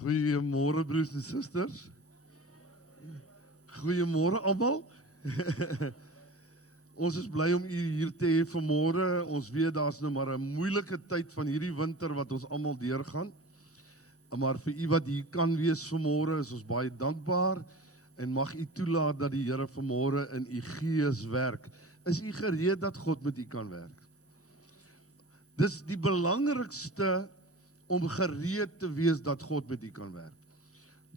Goeiemôre broers en susters. Goeiemôre almal. Ons is bly om u hier te hê vanmôre. Ons weet daar's nou maar 'n moeilike tyd van hierdie winter wat ons almal deurgaan. Maar vir u wat hier kan wees vanmôre is ons baie dankbaar en mag u toelaat dat die Here vanmôre in u gees werk. Is u gereed dat God met u kan werk? Dis die belangrikste om gereed te wees dat God met u kan werk.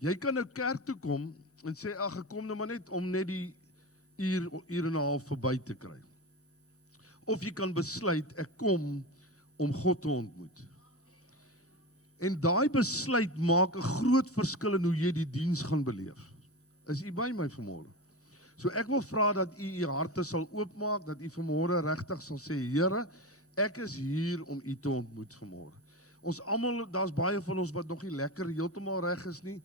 Jy kan nou kerk toe kom en sê, ag, ek kom nou maar net om net die uur en 'n half verby te kry. Of jy kan besluit, ek kom om God te ontmoet. En daai besluit maak 'n groot verskil in hoe jy die diens gaan beleef. Is u by my vanmôre? So ek wil vra dat u harte sal oopmaak, dat u vanmôre regtig sal sê, Here, ek is hier om u te ontmoet vanmôre. Ons almal, daar's baie van ons wat nog nie lekker heeltemal reg is nie,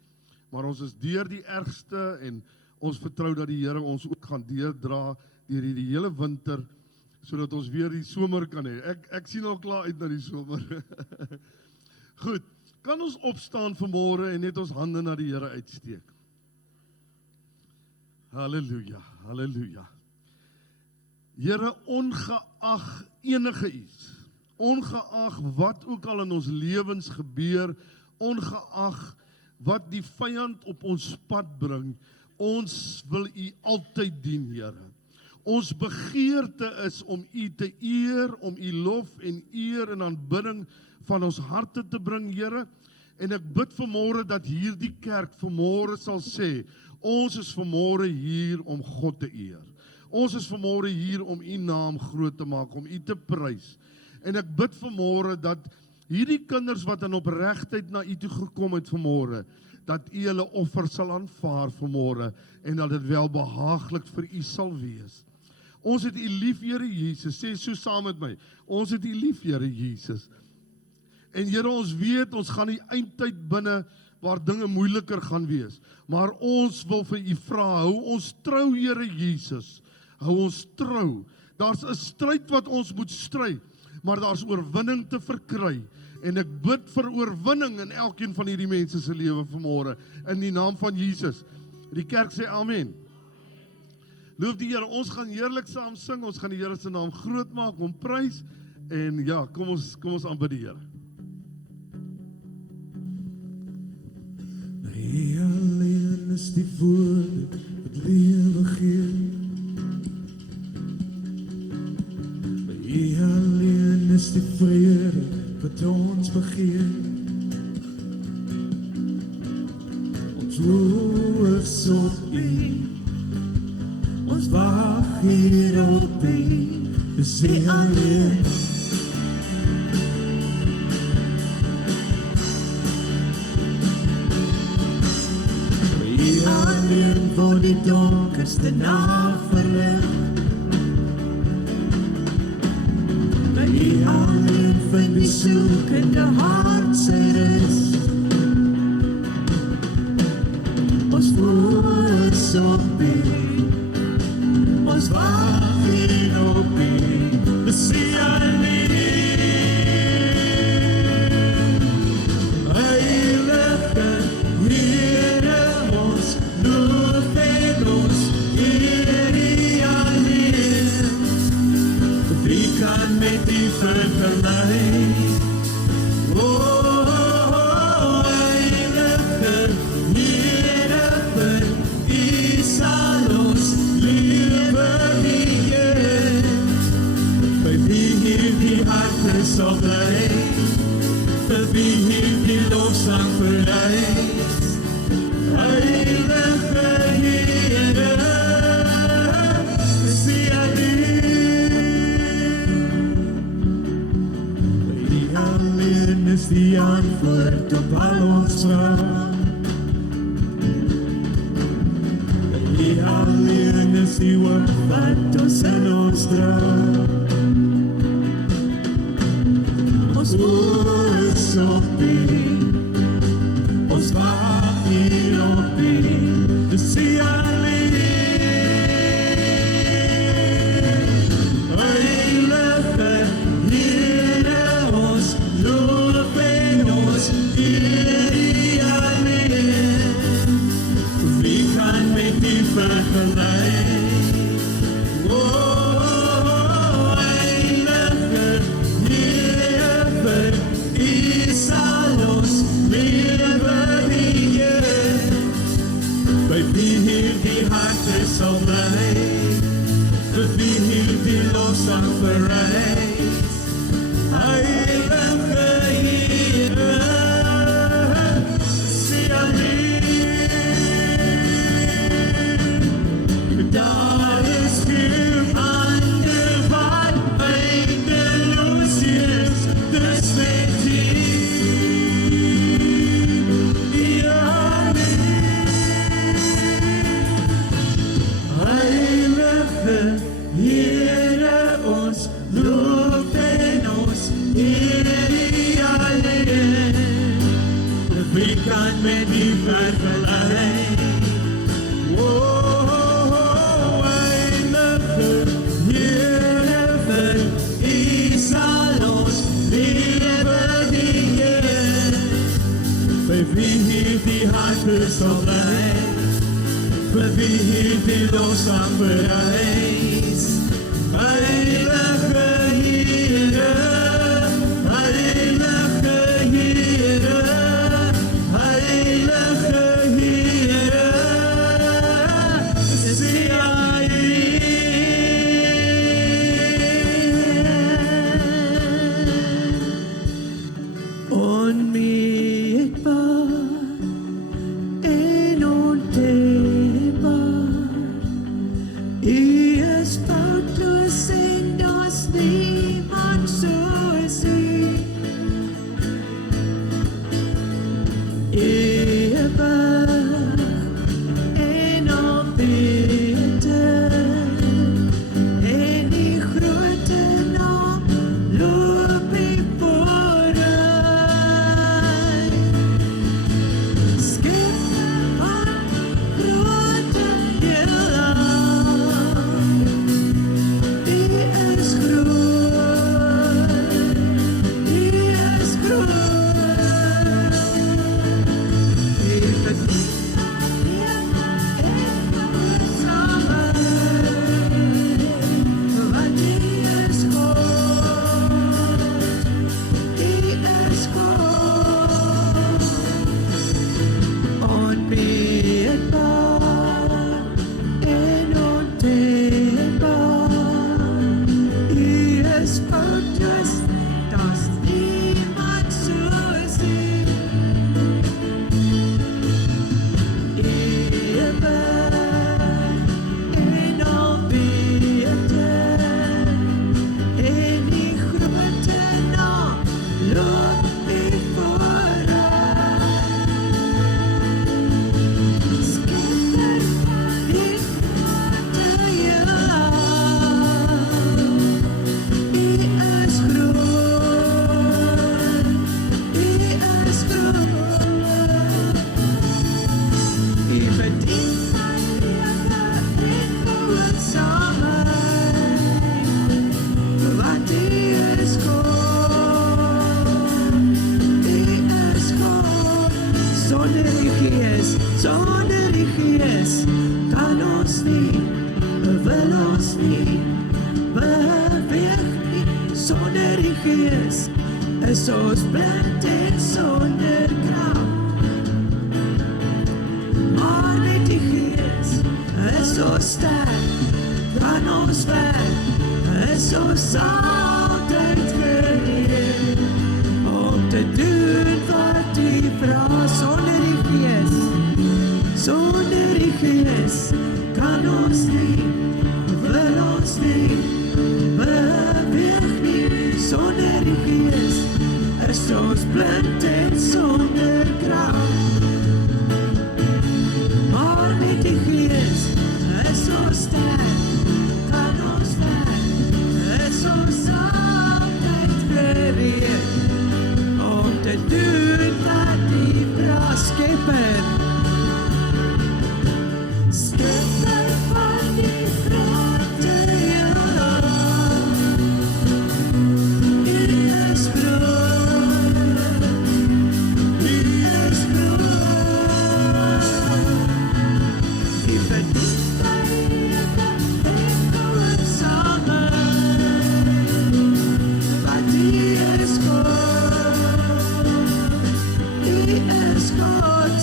maar ons is deur die ergste en ons vertrou dat die Here ons ook gaan deurdra deur hierdie hele winter, sodat ons weer die somer kan hê. Ek sien al klaar uit na die somer. Goed, kan ons opstaan vanmôre en net ons hande na die Here uitsteek? Halleluja, halleluja. Here, ongeag enige iets, ongeag wat ook al in ons lewens gebeur, ongeag wat die vyand op ons pad bring, ons wil u altyd dien, Here. Ons begeerte is om u te eer, om u lof en eer en aanbidding van ons harte te bring, Here. En ek bid vanmôre dat hierdie kerk vanmôre sal sê, ons is vanmôre hier om God te eer. Ons is vanmôre hier om u naam groot te maak, om u te prys. En ek bid vanmôre dat hierdie kinders wat in opregtheid na u toe gekom het vanmôre, dat u hulle offer sal aanvaar vanmôre en dat dit welbehaaglik vir u sal wees. Ons het u lief, Here Jesus. Sê so saam met my. Ons het u lief, Here Jesus. En Here, ons weet ons gaan die eindtyd binne waar dinge moeiliker gaan wees. Maar ons wil vir u vra, hou ons trou, Here Jesus. Hou ons trou. Daar's 'n stryd wat ons moet stry, maar daar's oorwinning te verkry. En ek bid vir oorwinning in elkeen van hierdie mense se lewe vanmôre, in die naam van Jesus. Die kerk sê amen. Loof die Here, ons gaan heerlik saam sing, ons gaan die Here se naam groot maak, hom prys, en ja, kom ons aanbid die Here. Hy alleen is die woord wat lewe gee. Hy alleen is die vrede wat ons begeer. Ons oë is op U, ons wag hier op U, dis U alleen. U alleen voor die donkerste nag verlig. U alleen vind die soekende hart sy rus. Ons oë is op U, ons wag hier op U, dis U alleen. Heilige Here, ons loof en ons eer U alleen. Wie kan met U vergelyk? Heilige Here, vir U sal ons lewe gee. By wie hierdie harte sal bly, vir wie hierdie lofsang verlys. Heilige Here, dis U alleen is die antwoord op al ons vrae. U alleen is die woord wat ons in ons dra. Ons oë is op U, ons wag hier op U, dis U alleen. Heilige Here, ons loof en ons eer U alleen. met U vergelyk. O, eindige Here, vir U sal ons lewe dier. Vir wie hierdie hart sal bly, vir wie hierdie lofsang verrys. Heilige Here, Heilige Here, Heilige Here, sê hy. Onmeetbaar en ontelbaar, U is foutloos en daar's niemand soos U. Ewig en albeter, en die grote naam loop U vooruit. Skepper van grote heelal, U is groot, U is groot. U verdien en gehoorsaamheid, want U is God, U is God. Onmeetbaar en ontelbaar, U is foutloos, daar's niemand soos U. Ewig en albeter, en die grote naam loop U vooruit. Skepper van die grote heelal, U is groot, U is groot. U verdien my lewe en gehoorsaamheid, want U is God, U is God. Sonder die Gees kan ons nie, wil ons nie beweeg nie. Sonder die Gees is ons blind en sonder krag. Maar met die Gees is ons sterk, kan ons werk, is ons altyd gereed om te doen wat U vra. Sonder die Gees kan ons nie, wil ons nie beweeg nie. Sonder die Gees is ons blind en sonder krag. Maar met die Gees is ons sterk, kan ons werk, is ons altyd gereed om te doen wat U vra. Skepper van die grote heelal, U is groot, U is groot. U verdien my lewe en gehoorsaamheid, want U is God, U is God.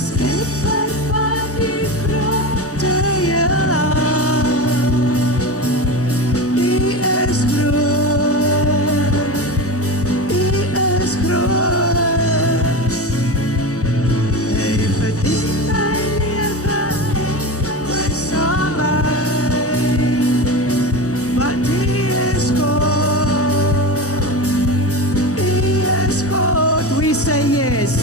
Skepper van die grote heelal, U is groot, U is groot. Hy verdien my lewe en gehoorsaamheid, want U is God, U is God. We say yes.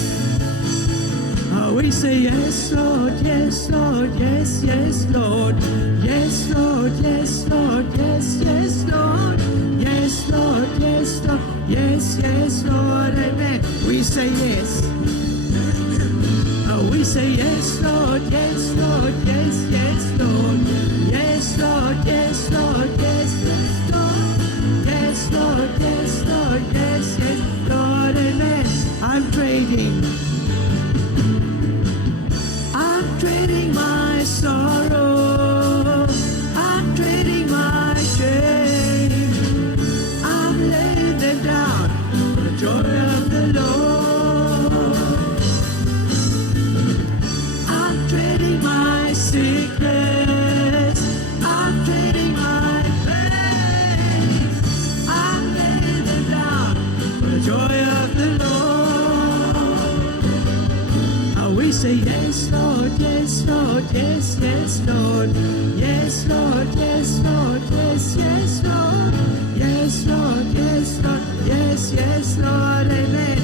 We say yes, Lord, yes, Lord, yes, yes, Lord, yes, Lord, yes, Lord, yes, yes, Lord, yes, Lord, yes, Lord. Yes, yes, Lord, amen. We say yes. We say yes, Lord, yes, Lord, yes, yes, Lord. Yes, Lord, yes, Lord, yes, yes, Lord. Yes, Lord, yes, Lord, yes, yes, Lord, amen. I'm trading my sorrow. I'm trading my shame. I'm laying them down for the joy of the Lord. I'm trading my sickness. I'm trading my pain. I'm laying them down for the joy of the Lord. We say yes, Lord, yes, Lord, yes, yes, Lord. Yes, Lord, yes, Lord, yes, yes, Lord. Yes, Lord, yes, Lord, yes, yes, Lord, amen.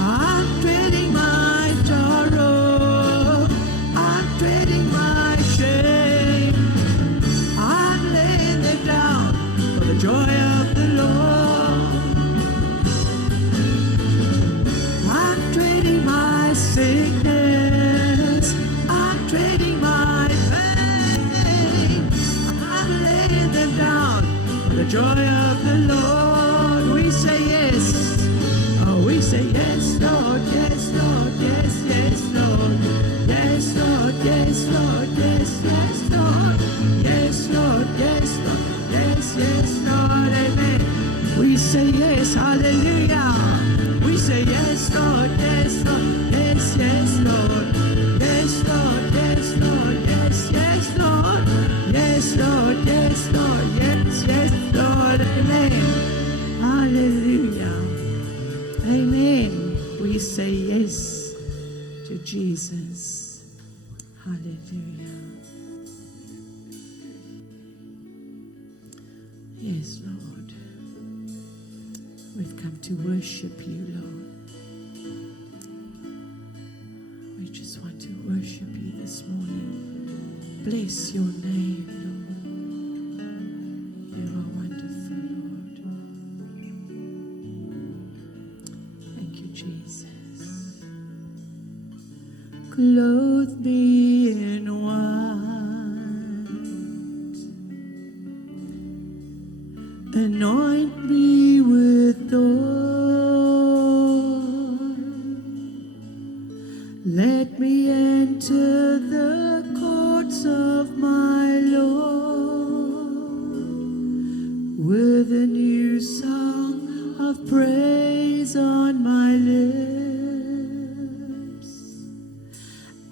I'm trading my sorrow. I'm trading my shame. I'm laying it down for the joy of the Lord. I'm trading my sickness. I'm trading my pain. I'm laying them down for the joy of the Lord. We say yes. Oh, we say yes, Lord, yes, Lord, yes, yes, Lord. Yes, Lord, yes, Lord, yes, yes, Lord. Yes, Lord, yes, Lord, yes, yes, Lord, amen. We say yes, hallelujah. We say yes, Lord, yes, Lord, yes, yes, Lord. Yes, Lord, yes, Lord, yes, yes, Lord. Yes, Lord, yes, Lord, yes, yes, Lord, amen. Hallelujah. Amen. We say yes to Jesus. Hallelujah. Yes, Lord. We've come to worship you, Lord. We just want to worship you this morning. Bless your name, Lord. You are wonderful, Lord. Thank you, Jesus. Clothe me in white, anoint me with oil, let me enter the courts of my Lord with a new song of praise on my lips.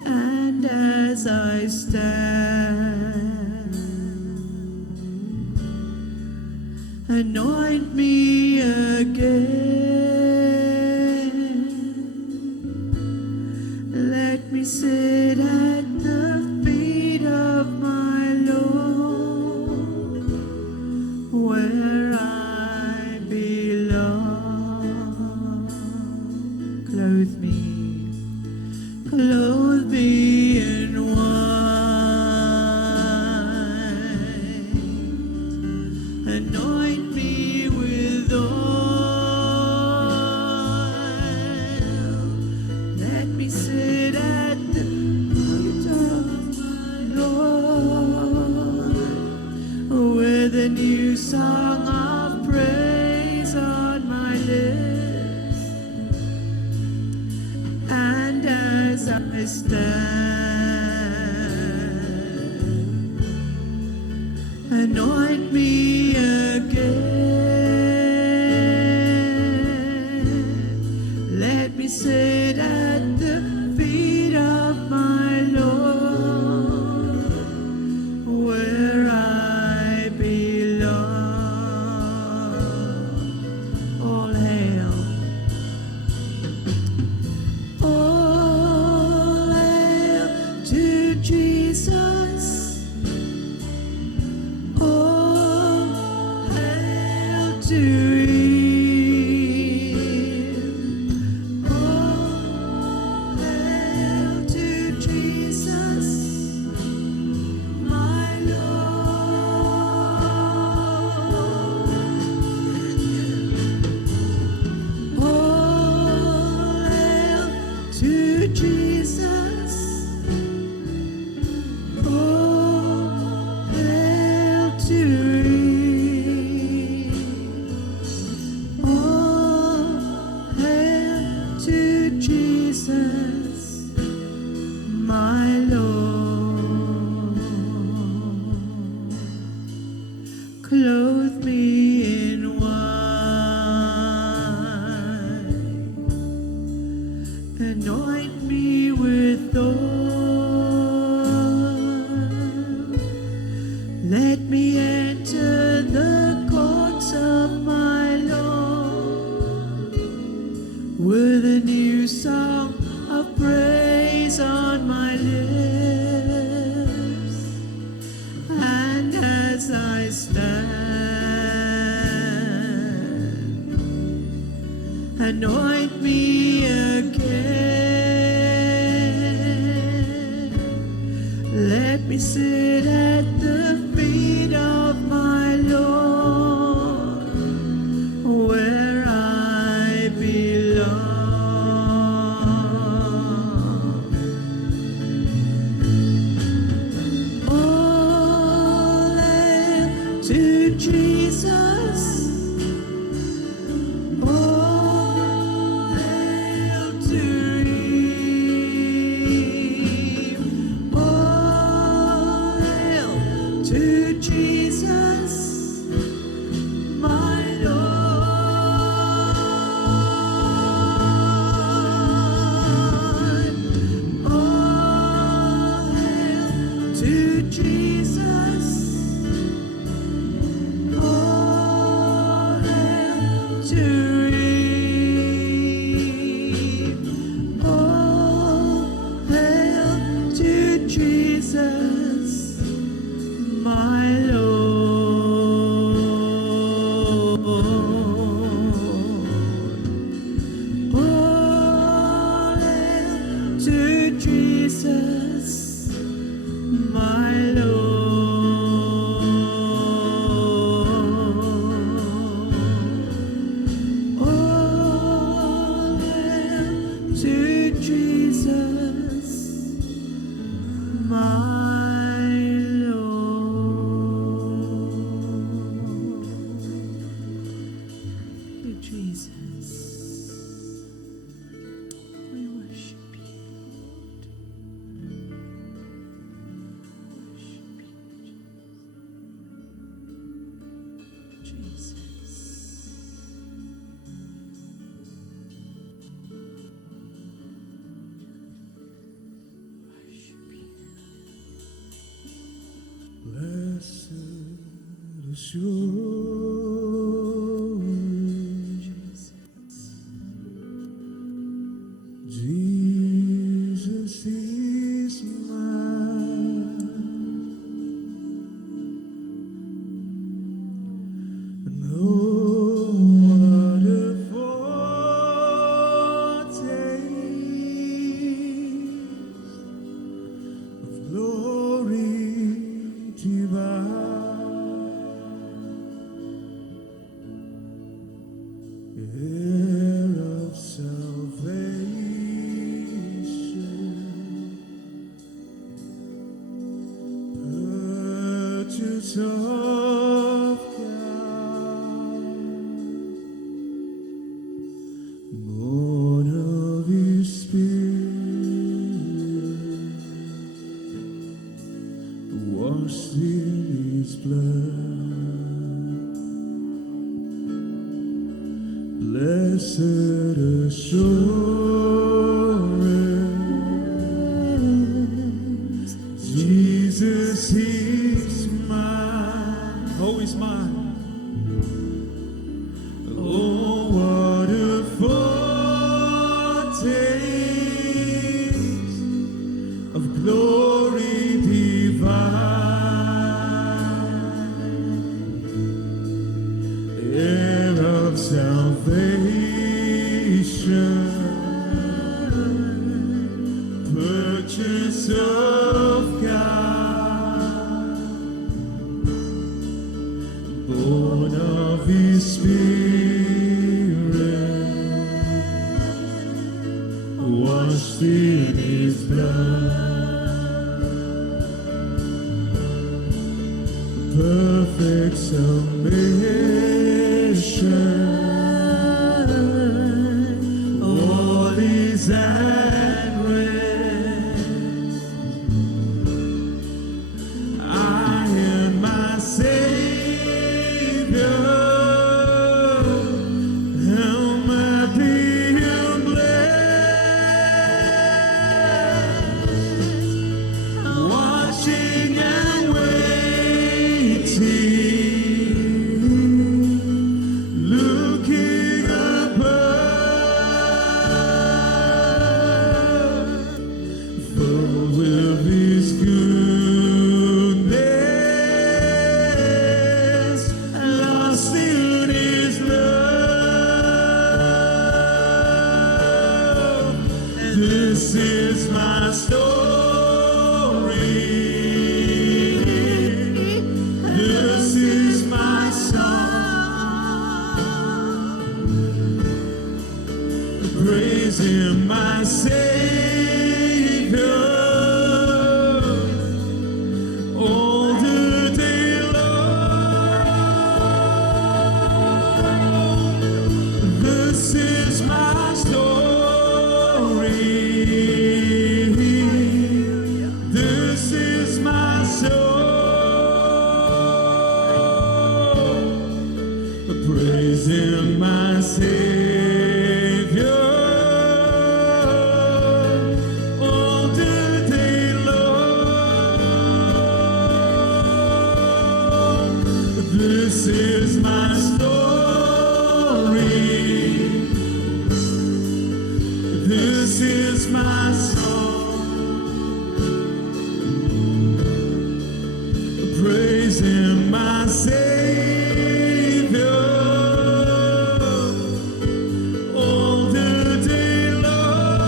And as I stand, anoint me again. Let me sit at the feet of my Lord, where I belong. Clothe me in white, anoint me with oil, let me sit at the feet of my Lord, with a new song of praise on my lips. And as I stand, anoint me again. Let me sit at the feet of my Lord, where I belong. All hail. All hail to Jesus. All hail to Him. All hail to Jesus, my Lord. Let me enter the courts of my Lord with a new song of praise on my lips. And as I stand, anoint me again. Let me sit at the feet of my Lord, where I belong. All hail to Jesus. All hail to Him. All hail to Jesus, my Lord. All hail to Jesus. All hail to Him. All hail to Jesus, my Lord. All hail to Jesus, my Lord. All hail to Jesus, my Lord. You, Jesus, we worship you. Worship you, Jesus. Worship you. Blessed assurance, Jesus is mine. And oh, what a foretaste of glory divine, heir of salvation, purchase of God, born of His Spirit, washed in His blood. Blessed assurance, Jesus is mine. Oh, He's mine. Oh, what a foretaste of glory divine, heir of salvation, purchase of God, born of His Spirit, washed in His blood, perfect submission, all is at rest. I and my Savior, how madly blessed, watching and waiting This is my story. This is my song. Praising my Savior all the day long.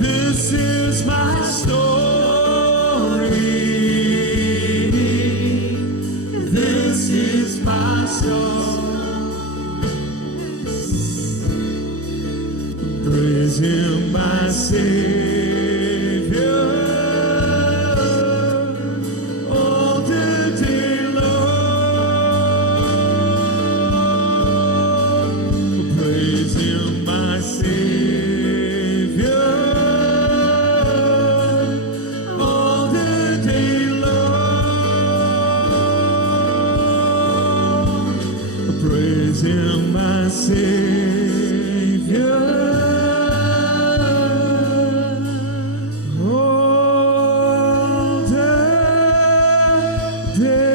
This is my story. This is my song. Praising my Savior all the day long. Praising my Savior all the day long. Praising my Savior all the day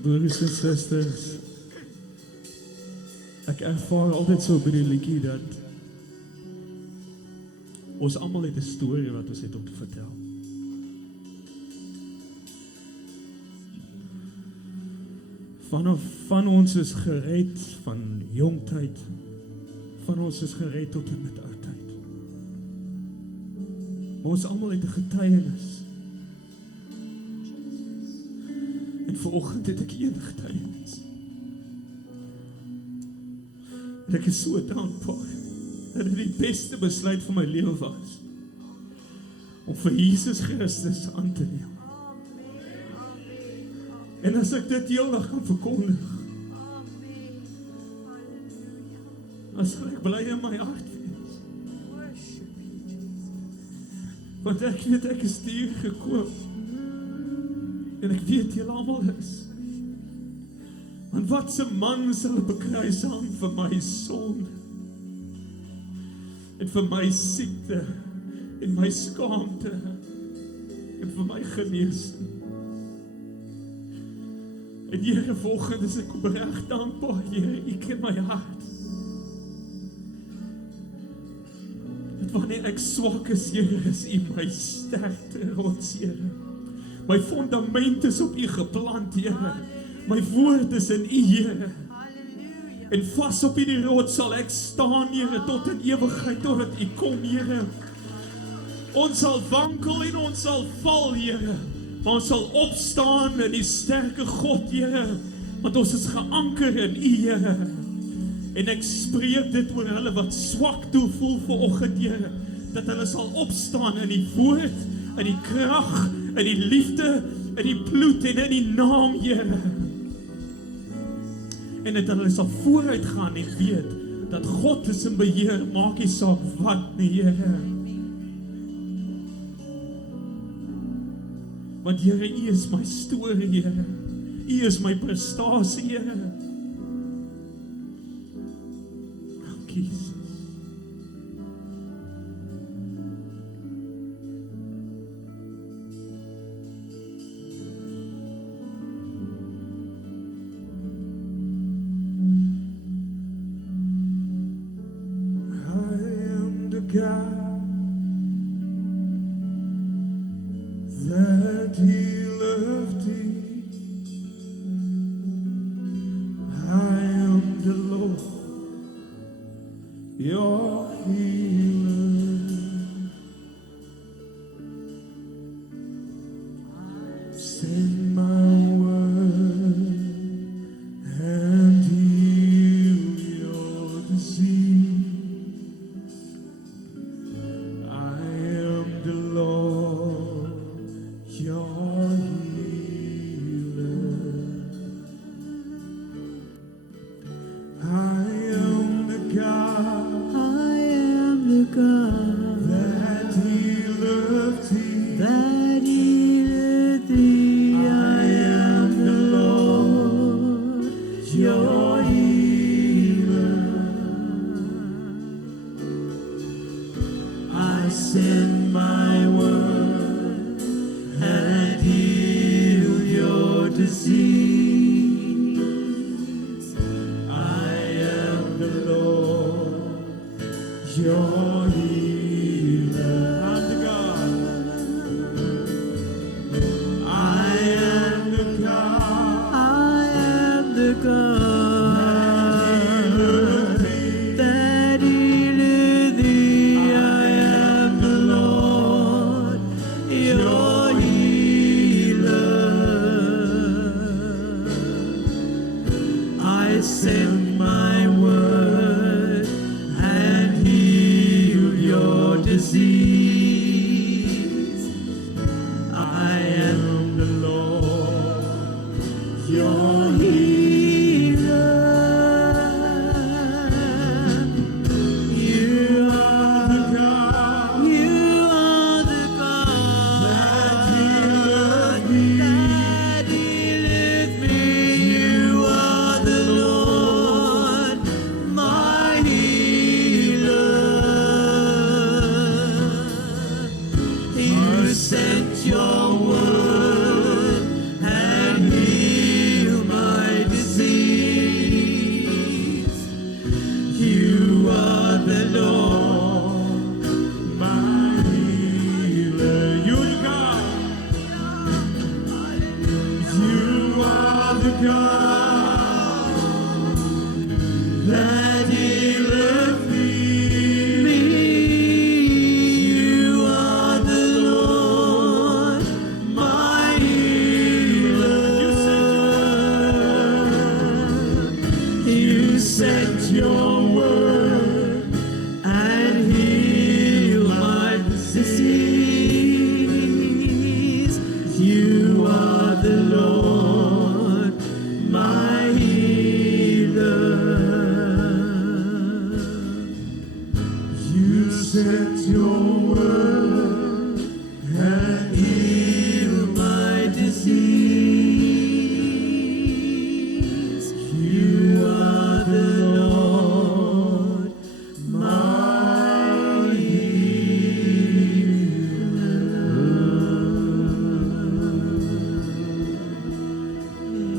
Broers en susters, ek ervaar altyd so by die liedjie dat ons almal het 'n storie wat ons het om te vertel. Van ons is gered van jongtyd, van ons is gered tot en met oudtyd. Maar ons almal het 'n getuienis. En vanoggend het ek een getuienis. En ek is so dankbaar dat dit die beste besluit van my lewe was om vir Jesus Christus aan te neem. En as ek dit heeldag kan verkondig, dan sal ek bly in my hart wees. Want ek weet ek is hier gekoop. En ek weet julle almal is. Want wat 'n man sal bekruis hang vir my sonde en vir my siekte en my skaamte en vir my genesing. En Here, vanoggend is ek opreg dankbaar, Here, U ken my hart. Dat wanneer ek swak is, Here, is U my sterkte rots, Here. My fundament is op U geplant, Here. My woord is in U, Here. En vas op hierdie rots sal ek staan, Here, tot in ewigheid, totdat U kom, Here. Ons sal wankel en ons sal val, Here. Maar ons sal opstaan in die sterke God, Here. Want ons is geanker in U, Here. En ek spreek dit oor hulle wat swak toe voel vanoggend, Here. Dat hulle sal opstaan in die woord, in die krag, in die liefde, in die bloed en in die naam, Here. En dat hulle sal vooruit gaan en weet dat God is in beheer, maak nie saak wat nie, Here. Want Here, U is my storie, Here. U is my prestasie, Here. Dank Jesus. God that healeth thee. I am the Lord, your healer. Send my word and heal your disease. I am the God Your healer. I'm the God. I am the God. I am the God that healeth thee. I am the Lord, your healer. I send my word and heal your disease. I am The Lord. your healer. You are The God. you are the God that healeth me. You are the Lord, my healer. You sent your word and healed my disease. You are the Lord, My healer. You the God. You are the God that healeth me. me. You are the Lord, my healer. You sent your word and healed my disease. You are the Lord, my healer. You sent your word And heal my disease. You are the Lord, my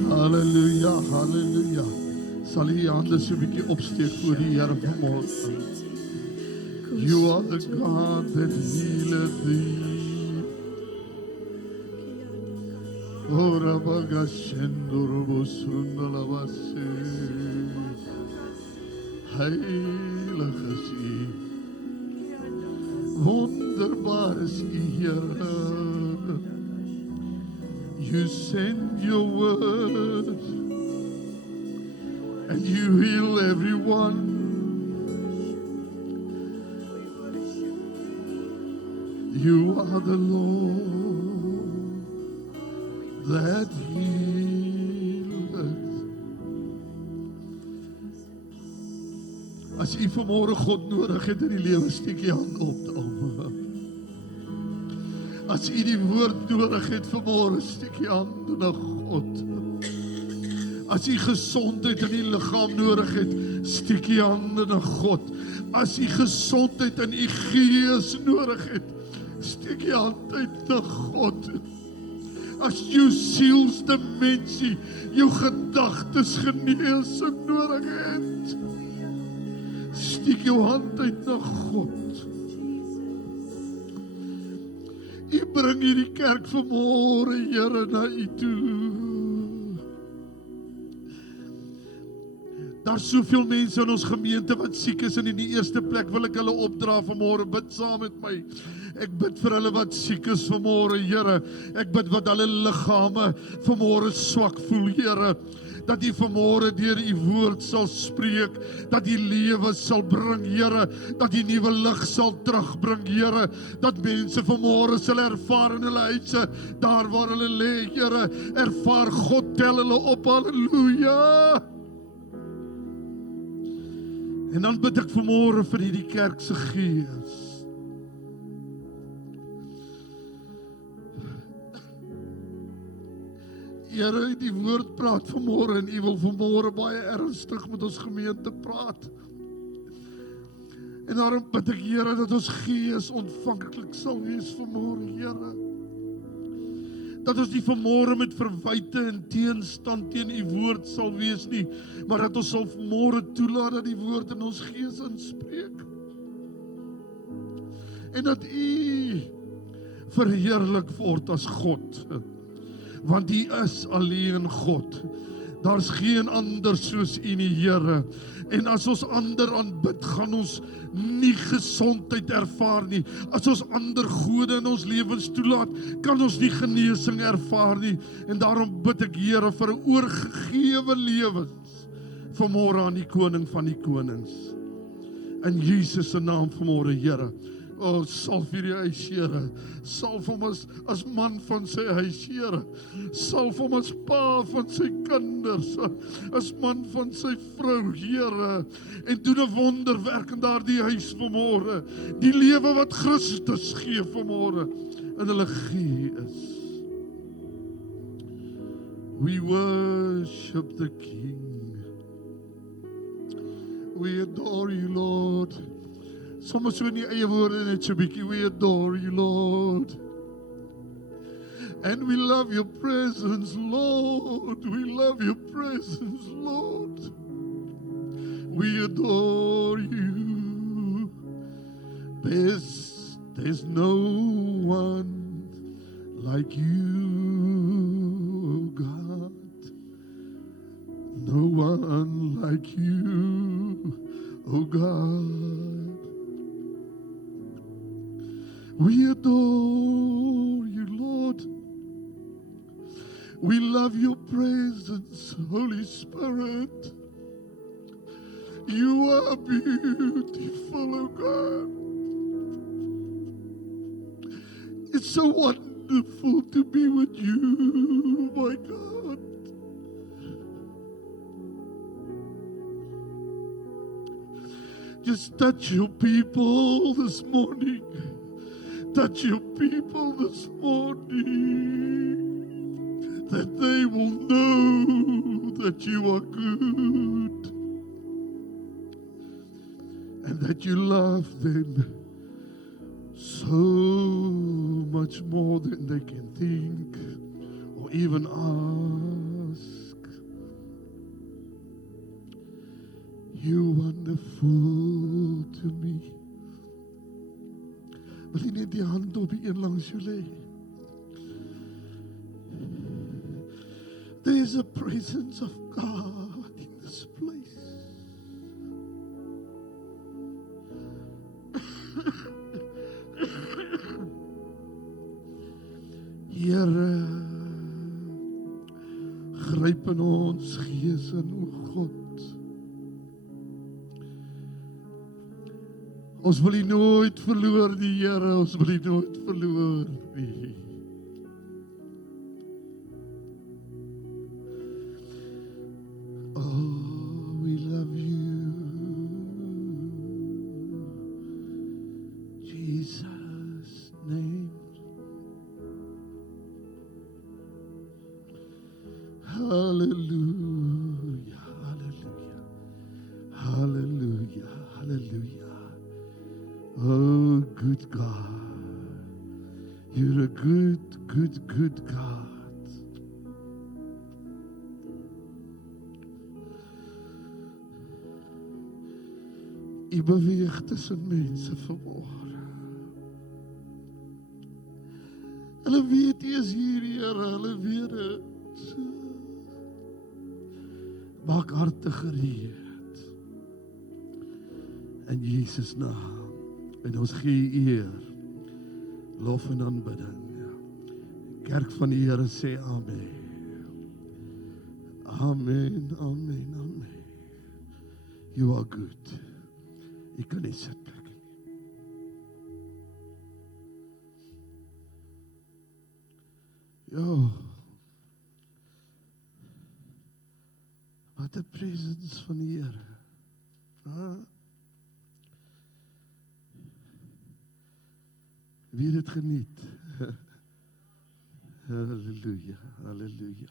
Halleluja, halleluja. Sal jy jou hande so 'n bietjie opsteek voor die Here vanmôre. You are the God that healeth thee. Ora bagashendoro bosundalabase. Heilig is U. Wonderbaar is U, Here. You send your word and you heal everyone. You are the Lord that healeth. As u vanmôre God nodig het in die lewe, steek u hand op. As u die woord nodig het vanmôre, steek u hande na God. As u gesondheid in die liggaam nodig het, steek u hande na God. As u gesondheid in u gees nodig het, steek u hand uit na God. As jou sielsdimensie, jou gedagtes genesing nodig het, steek jou hand uit na God. U bring hierdie kerk vanmôre, Here, na U toe. Daar's soveel mense in ons gemeente wat siek is en in die eerste plek wil ek hulle opdra vanmôre, bid saam met my. Ek bid vir hulle wat siek is vanmôre, Here. Ek bid wat hulle liggame vanmôre swak voel, Here. Dat U vanmôre deur U woord sal spreek, dat U lewe sal bring, Here, dat U nuwe lig sal terugbring, Here, dat mense vanmôre sal ervaar in hulle huise, daar waar hulle lê, Here, ervaar God tel hulle op, halleluja. En dan bid ek vanmôre vir hierdie kerk se gees. Here, die woord praat vanmôre en U wil vanmôre baie ernstig met ons gemeente praat. En daarom bid ek, Here, dat ons gees ontvanklik sal wees vanmôre, Here. Dat ons nie vanmôre met verwyte en teenstand teen U woord sal wees nie, maar dat ons sal vanmôre toelaat dat die woord in ons gees inspreek. en dat U verheerlik word as God, want U is alleen God. Daar's geen ander soos U nie, Here. En as ons ander aanbid, gaan ons nie gesondheid ervaar nie. As ons ander gode in ons lewens toelaat, kan ons nie genesing ervaar nie. En daarom bid ek, Here, vir 'n oorgegewe lewens vanmôre aan die Koning van die konings. In Jesus se naam vanmôre, Here. O, salf hierdie huis, Here. Salf hom as man van sy huis, Here. Salf hom as pa van sy kinders, as man van sy vrou, Here. En doen 'n wonderwerk in daardie huis vanmôre. Die lewe wat Christus gee vanmôre in hulle gee is. We worship the King. We adore you, Lord. Soms so in die eie woorde net so bietjie, we adore you, Lord. And we love your presence, Lord. We love your presence, Lord. We adore you. There's no one like you, God. No one like you, oh God. We adore you, Lord. We love your presence, Holy Spirit. You are beautiful, oh God. It's so wonderful to be with you, my God. Just touch your people this morning. Touch your people this morning, that they will know that you are good and that you love them so much more than they can think or even ask. You're wonderful to me. Wil jy net die hand op die een langs jou lê? There is a presence of God in this place. Here, gryp in ons gees in, o God. Ons wil U nooit verloor nie, Here, ons wil U nooit verloor nie. Oh, we love you, Jesus' name. Hallelujah, hallelujah, hallelujah, hallelujah. Oh, good God. You're a good, good, good God. U beweeg tussen mense vanmôre. Hulle weet U is hier, Here, hulle weet dit. Maak harte gereed. In Jesus' naam. En ons gee eer, lof en aanbidding. Kerk van die Here sê amen. Amen, amen, amen. You are good. Jy kan nie sit plek nie. Ja. Wat 'n presence van die Here. Wie het geniet? Halleluja, halleluja.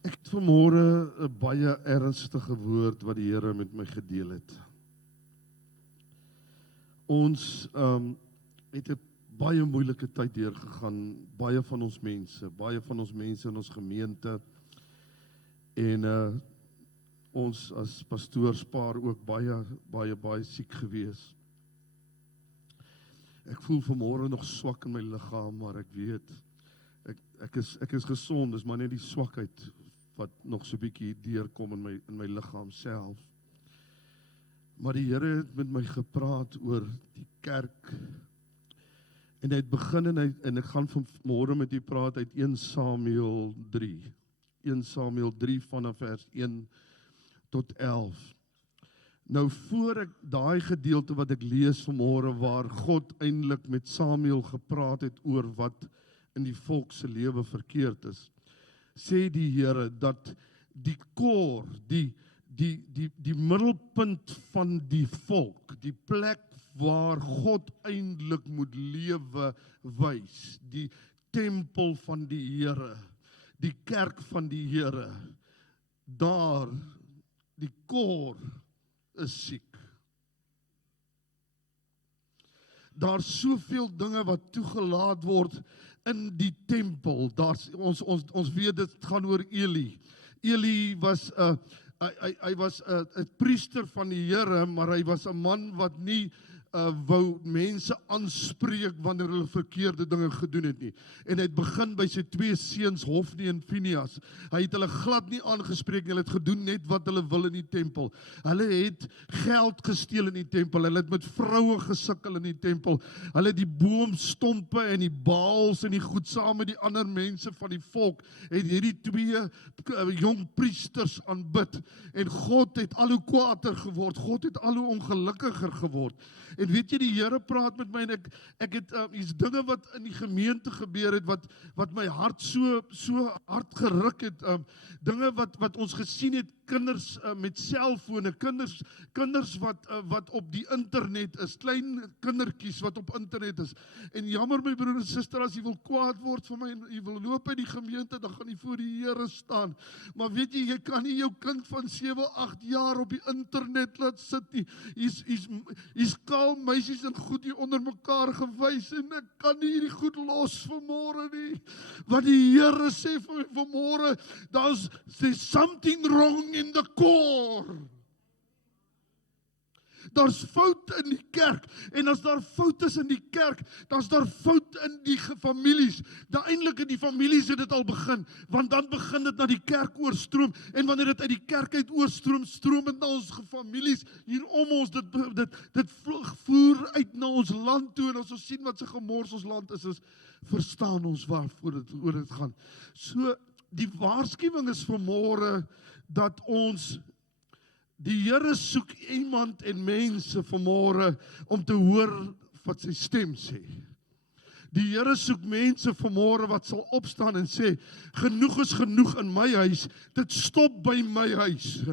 Ek het vanmôre 'n baie ernstige woord wat die Here met my gedeel het. Ons het 'n baie moeilike tyd deurgegaan, baie van ons mense in ons gemeente. En ons as pastoorspaar ook baie siek gewees. Ek voel vanmôre nog swak in my liggaam, maar ek weet, ek is gesond, dis maar net die swakheid wat nog so 'n bietjie deurkom in my liggaam self. Maar die Here het met my gepraat oor die kerk. En hy het begin en ek gaan vanmôre met u praat uit 1 Samuel 3. 1 Samuel 3 vanaf vers 1 tot 11. Nou voor ek daai gedeelte wat ek lees vanmôre waar God eintlik met Samuel gepraat het oor wat in die volk se lewe verkeerd is, sê die Here dat die koor, die middelpunt van die volk, die plek waar God eintlik moet lewe wys, die tempel van die Here, die kerk van die Here, daar, die koor is siek. Daar's soveel dinge wat toegelaat word in die tempel. Ons weet dit gaan oor Eli. Eli was hy was 'n priester van die Here, maar hy was 'n man wat nie wou mense aanspreek wanneer hulle verkeerde dinge gedoen het nie. En hy het begin by sy 2 seuns Hofni en Phinehas. Hy het hulle glad nie aangespreek nie, hulle het gedoen net wat hulle wil in die tempel. Hulle het geld gesteel in die tempel, hulle het met vroue gesukkel in die tempel. Hulle het die boomstompe en die baals en die goed saam met die ander mense van die volk, het hierdie 2 jong priesters aanbid. En God het al hoe kwaader geword, God het al hoe ongelukkiger geword. En weet jy, die Here praat met my en ek het iets dinge wat in die gemeente gebeur het wat my hart so hard geruk het. Dinge wat ons gesien het, kinders met selfone, kinders wat op die internet is, klein kindertjies wat op internet is. En jammer my broer en suster, as jy wil kwaad word vir my en jy wil loop uit die gemeente, dan gaan jy voor die Here staan. Maar weet jy kan nie jou kind van 7, 8 jaar op die internet laat sit nie. Hier's kaal meisies en goed hier onder mekaar gewys en ek kan nie hierdie goed los vanmôre nie. Wat die Here sê vir my vanmôre, there's something wrong in the core. Daar's fout in die kerk, en as daar fout is in die kerk, dan's daar fout in die families. Eintlik in die families het dit al begin, want dan begin dit na die kerk oorstroom, en wanneer dit uit die kerk uit oorstroom, stroom dit na ons families hier om ons, dit voer uit na ons land toe, en as ons sien wat se gemors ons land is verstaan ons waarvoor dit gaan. So, die waarskuwing is vanmôre dat ons die Here soek iemand en mense vanmôre om te hoor wat sy stem sê. Die Here soek mense vanmôre wat sal opstaan en sê, genoeg is genoeg in my huis, dit stop by my huis.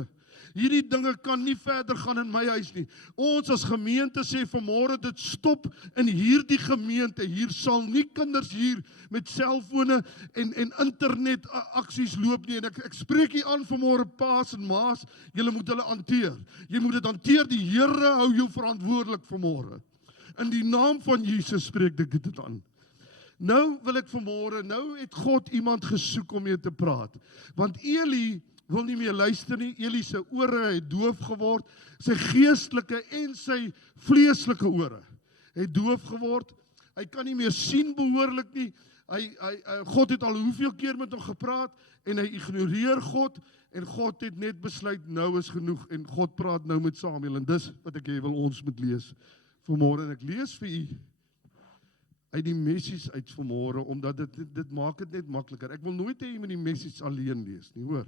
Hierdie dinge kan nie verder gaan in my huis nie. Ons as gemeente sê vanmôre dit stop in hierdie gemeente. Hier sal nie kinders hier met selfone en internet aksies loop nie. En ek spreek hier aan vanmôre paas en maas, julle moet hulle hanteer. Jy moet dit hanteer, die Here hou jou verantwoordelik vanmôre. In die naam van Jesus spreek ek dit aan. Nou wil ek vanmôre, nou het God iemand gesoek om mee te praat. Want Eli wil nie meer luister nie. Eli se ore het doof geword, sy geestelike en sy vleeslike ore het doof geword. Hy kan nie meer sien behoorlik nie. God het al hoeveel keer met hom gepraat en hy ignoreer God, en God het net besluit nou is genoeg, en God praat nou met Samuel, en dis wat ek wil ons moet lees vanmôre. En ek lees vir u uit die messies uit vanmôre, omdat dit maak dit net makliker. Ek wil nooit hê jy moet die messies alleen lees nie, hoor.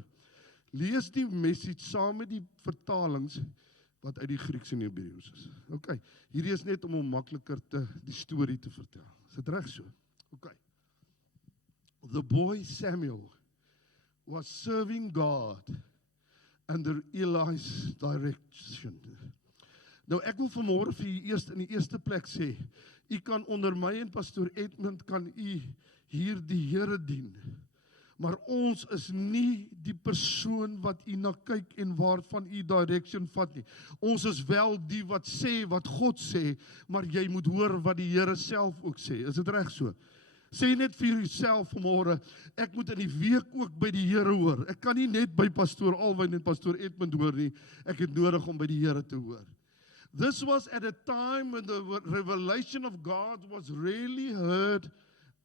Lees die message saam met die vertalings wat uit die Grieks en Hebreëus is. OK, hierdie is net om hom makliker die storie te vertel. Is dit reg so? OK. The boy Samuel was serving God under Eli's direction. Nou ek wil vanmôre vir u in die eerste plek sê, u kan onder my en pastoor Edmund kan u hier die Here dien. Maar ons is nie die persoon wat u na kyk en waarvan u direction vat nie. Ons is wel die wat sê wat God sê, maar jy moet hoor wat die Here self ook sê. Is dit reg so? Sê net vir jouself vanmôre, ek moet in die week ook by die Here hoor. Ek kan nie net by pastoor Alwyn en pastoor Edmund hoor nie. Ek het nodig om by die Here te hoor. This was at a time when the revelation of God was rarely heard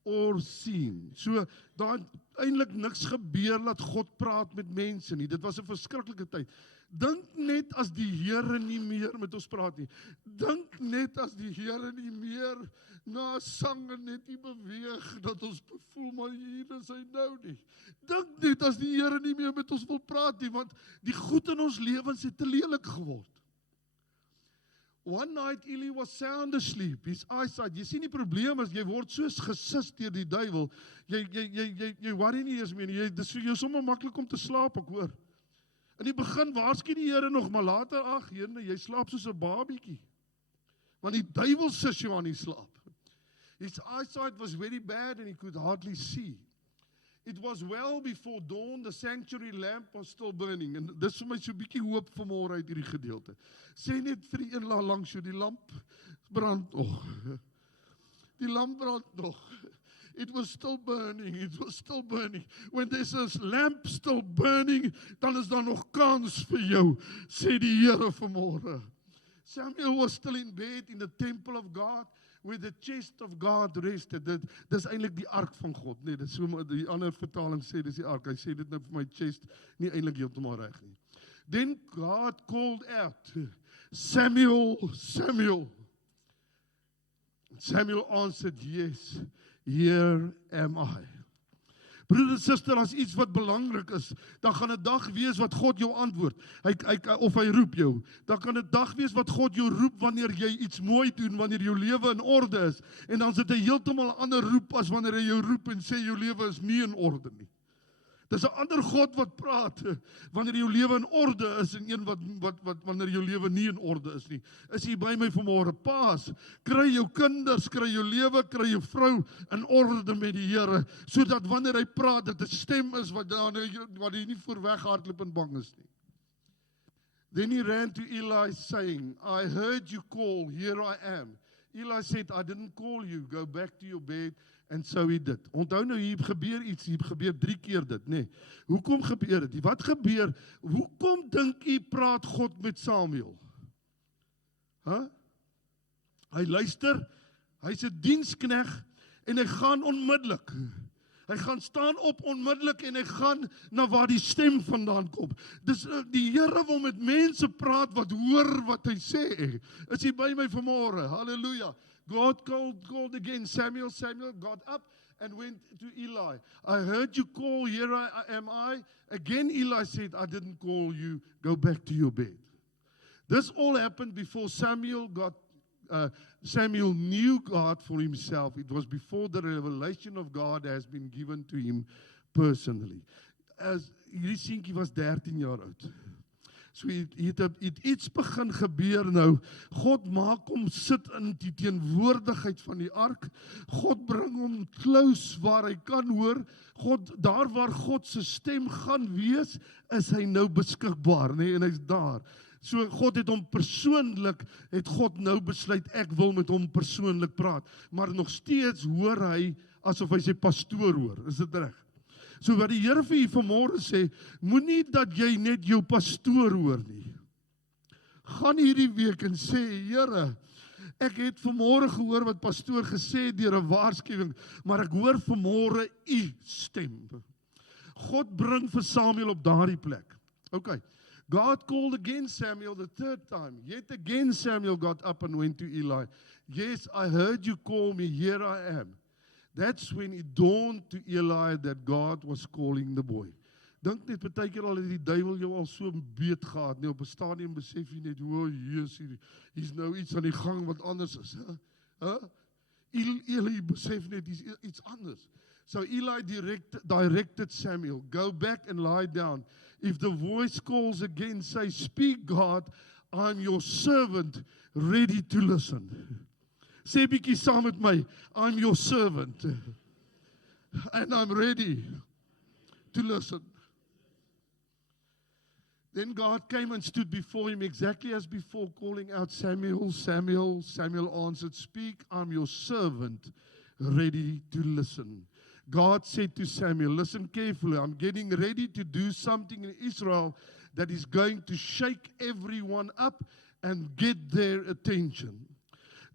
or seen. So, daar het eintlik niks gebeur dat God praat met mense nie. Dit was 'n verskriklike tyd. Dink net as die Here nie meer met ons praat nie. Dink net as die Here nie meer na sang en net nie beweeg, dat ons voel, maar hier is hy nou nie. Dink net as die Here nie meer met ons wil praat nie, want die goed in ons lewens het te lelik geword. One night Eli was sound asleep, his eyesight. Jy sien die probleem is, jy word so gesis deur die duiwel, jy worry nie eens meer nie, dis vir jou sommer maklik om te slaap, ek hoor. In die begin waarsku die Here nog, maar later, ag, Here, jy slaap soos 'n babietjie. Want die duiwel sis jou aan die slaap. His eyesight was very bad and he could hardly see. It was well before dawn, the sanctuary lamp was still burning. En dis vir my so 'n bietjie hoop vanmôre uit hierdie gedeelte. Sê net vir die een langs jou, die lamp brand nog. Die lamp brand nog. It was still burning, it was still burning. When there's a lamp still burning, dan is daar nog kans vir jou, sê die Here vanmôre. Samuel was still in bed in the temple of God, where the chest of God rested. Dis eintlik die ark van God, nee, dis so die ander vertaling sê dis die ark. Hy sê dit nou vir my chest, nie eintlik heeltemal reg nie. Then God called out, Samuel, Samuel. Samuel answered, yes, here am I. Broeder en suster, as iets wat belangrik is, dan gaan 'n dag wees wat God jou antwoord. Of hy roep jou. Dan kan 'n dag wees wat God jou roep wanneer jy iets mooi doen, wanneer jou lewe in orde is. En dan is dit 'n heeltemal ander roep as wanneer hy jou roep en sê jou lewe is nie in orde nie. Dis 'n ander God wat praat wanneer jou lewe in orde is en een wat wanneer jou lewe nie in orde is nie. Is jy by my vanmôre? Paas, kry jou kinders, kry jou lewe, kry jou vrou in orde met die Here, sodat wanneer hy praat, dit 'n stem is wat jy nie voor weghardloop en bang is nie. Then he ran to Eli saying, I heard you call, here I am. Eli said, I didn't call you, go back to your bed. And so he did. Onthou nou, hier gebeur iets, hier gebeur 3 keer dit, nee. Hoekom gebeur dit? Wat gebeur? Hoekom dink u praat God met Samuel? Hy luister, hy's 'n dienskneg en hy gaan onmiddellik. Hy gaan staan op onmiddellik en hy gaan na waar die stem vandaan kom. Dis die Here wil met mense praat wat hoor wat hy sê. Is jy by my vanmôre? Halleluja. God called again Samuel. Samuel got up and went to Eli. I heard you call, here am I. Again Eli said, I didn't call you, go back to your bed. This all happened before Samuel knew God for himself. It was before the revelation of God has been given to him personally. As hierdie seentjie was 13 jaar oud. So het iets begin gebeur nou. God maak hom sit in die teenwoordigheid van die ark. God bring hom close waar hy kan hoor. Daar waar God se stem gaan wees, is hy nou beskikbaar, nee, en hy's daar. So God het hom persoonlik, het God nou besluit, ek wil met hom persoonlik praat. Maar nog steeds hoor hy, asof hy sy pastoor hoor. Is dit reg? So wat die Here vir u vanmôre sê, moenie dat jy net jou pastoor hoor nie. Gaan hierdie week en sê, Here, ek het vanmôre gehoor wat pastoor gesê het deur 'n waarskuwing, maar ek hoor vanmôre u stem. God bring vir Samuel op daardie plek. Okay. God called again Samuel the 3rd time. Yet again Samuel got up and went to Eli. Yes, I heard you call me, here I am. That's when it dawned to Eli that God was calling the boy. Dink net, partykeer al het die duiwel jou al so beet gehad, nee, op 'n stadium besef jy net, o, Jesus, hier's nou iets aan die gang wat anders is. Eli besef net, hier's iets anders. So Eli directed Samuel, go back and lie down. If the voice calls again, say, speak God, I'm your servant, ready to listen. Sê bietjie saam met my, I'm your servant, and I'm ready to listen. Then God came and stood before him exactly as before, calling out, Samuel, Samuel. Samuel answered, speak, I'm your servant, ready to listen. God said to Samuel, listen carefully, I'm getting ready to do something in Israel that is going to shake everyone up and get their attention.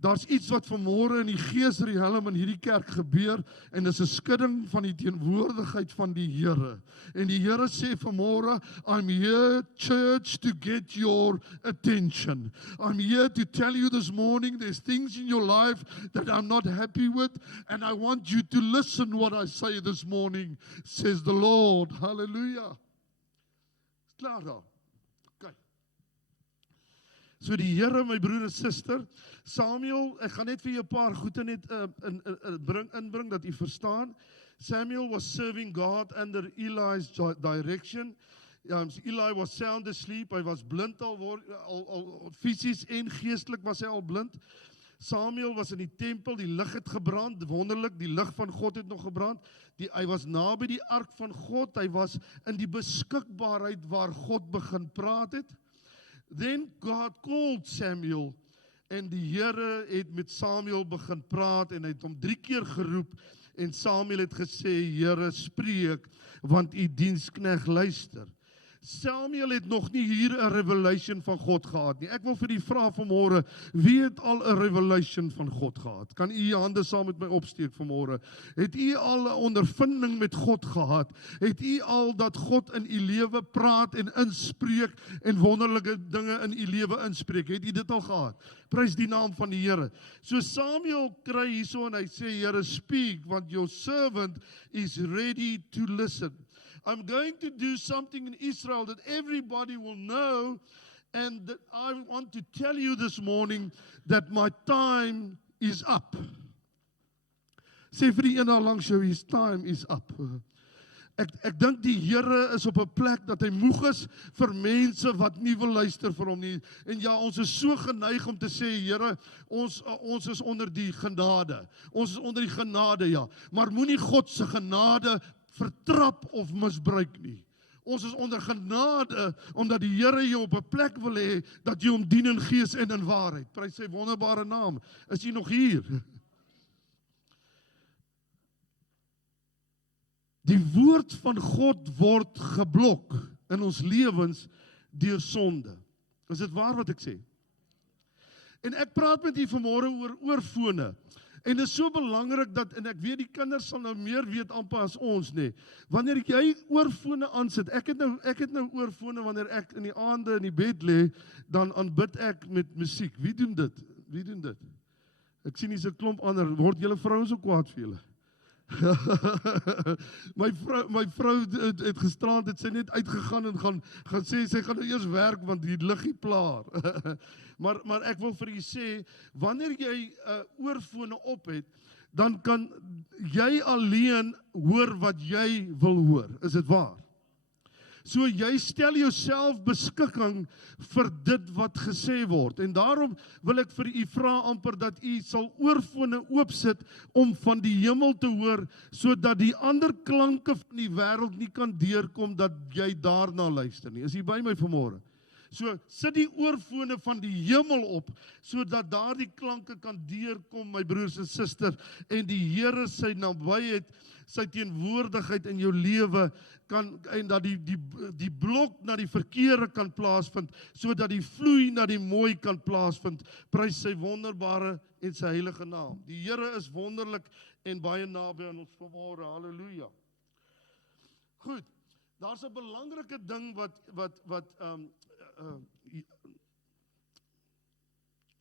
Daar's iets wat vanmôre in die geesriem in hierdie kerk gebeur en dis 'n skudding van die teenwoordigheid van die Here. En die Here sê vanmôre, I'm here, church, to get your attention. I'm here to tell you this morning there's things in your life that I'm not happy with and I want you to listen what I say this morning, says the Lord. Hallelujah. Klaar daar. So die Here, my broer en suster, Samuel, ek gaan net vir jou 'n paar goeie net inbring dat u verstaan. Samuel was serving God under Eli's direction. Eli was sound asleep, hy was blind al fisies en geestelik was hy al blind. Samuel was in die tempel, die lig het gebrand, wonderlik, die lig van God het nog gebrand. Hy was naby die ark van God, hy was in die beskikbaarheid waar God begin praat het. Then God called Samuel en die Here het met Samuel begin praat en hy het hom 3 keer geroep en Samuel het gesê, Here spreek, want u diensknegt luister. Samuel het nog nie hier 'n revelation van God gehad nie. Ek wil vir u vra vanmôre, wie het al 'n revelation van God gehad? Kan u u hande saam met my opsteek vanmôre? Het u al 'n ondervinding met God gehad? Het u al dat God in u lewe praat en inspreek en wonderlike dinge in u lewe inspreek? Het u dit al gehad? Prys die naam van die Here. So Samuel kry hierso en hy sê, Here speak, want your servant is ready to listen. I'm going to do something in Israel that everybody will know, and that I want to tell you this morning that my time is up. Sê vir die een daar langs jou, his time is up. Ek dink die Here is op 'n plek dat hy moeg is vir mense wat nie wil luister vir hom nie. En ja, ons is so geneig om te sê, Here, ons is onder die genade. Ons is onder die genade, ja. Maar moenie God se genade vertrap of misbruik nie. Ons is onder genade, omdat die Here jou op 'n plek wil hê, dat jy hom dien in gees en in waarheid. Prys sy wonderbare naam. Is jy nog hier? Die woord van God word geblok in ons lewens deur sonde. Is dit waar wat ek sê? En ek praat met u vanmôre oor oorfone. En dit is so belangrik dat, en ek weet die kinders sal nou meer weet amper as ons, nee. Wanneer jy oorfone aansit, ek het nou oorfone wanneer ek in die aande in die bed lê, dan aanbid ek met musiek. Wie doen dit? Wie doen dit? Ek sien hier's 'n klomp ander. Word julle vrouens so kwaad vir julle? my vrou het gisteraand het sy net uitgegaan en gaan sê sy gaan nou eers werk want die liggie plaar. maar ek wil vir u sê, wanneer jy oorfone op het, dan kan jy alleen hoor wat jy wil hoor. Is dit waar? So jy stel jouself beskikking vir dit wat gesê word. En daarom wil ek vir u vra amper dat u sal oorfone oopsit om van die hemel te hoor, sodat die ander klanke van die wêreld nie kan deurkom dat jy daarna luister nie. Is u by my vanmôre? So sit die oorfone van die hemel op, sodat daardie klanke kan deurkom, my broers en susters, en die Here sy nabyheid, sy teenwoordigheid in jou lewe kan, en dat die blok na die verkeerde kan plaasvind, sodat die vloei na die mooi kan plaasvind. Prys sy wonderbare en sy heilige naam. Die Here is wonderlik en baie naby aan ons vanmôre. Halleluja. Goed, daar's 'n belangrike ding wat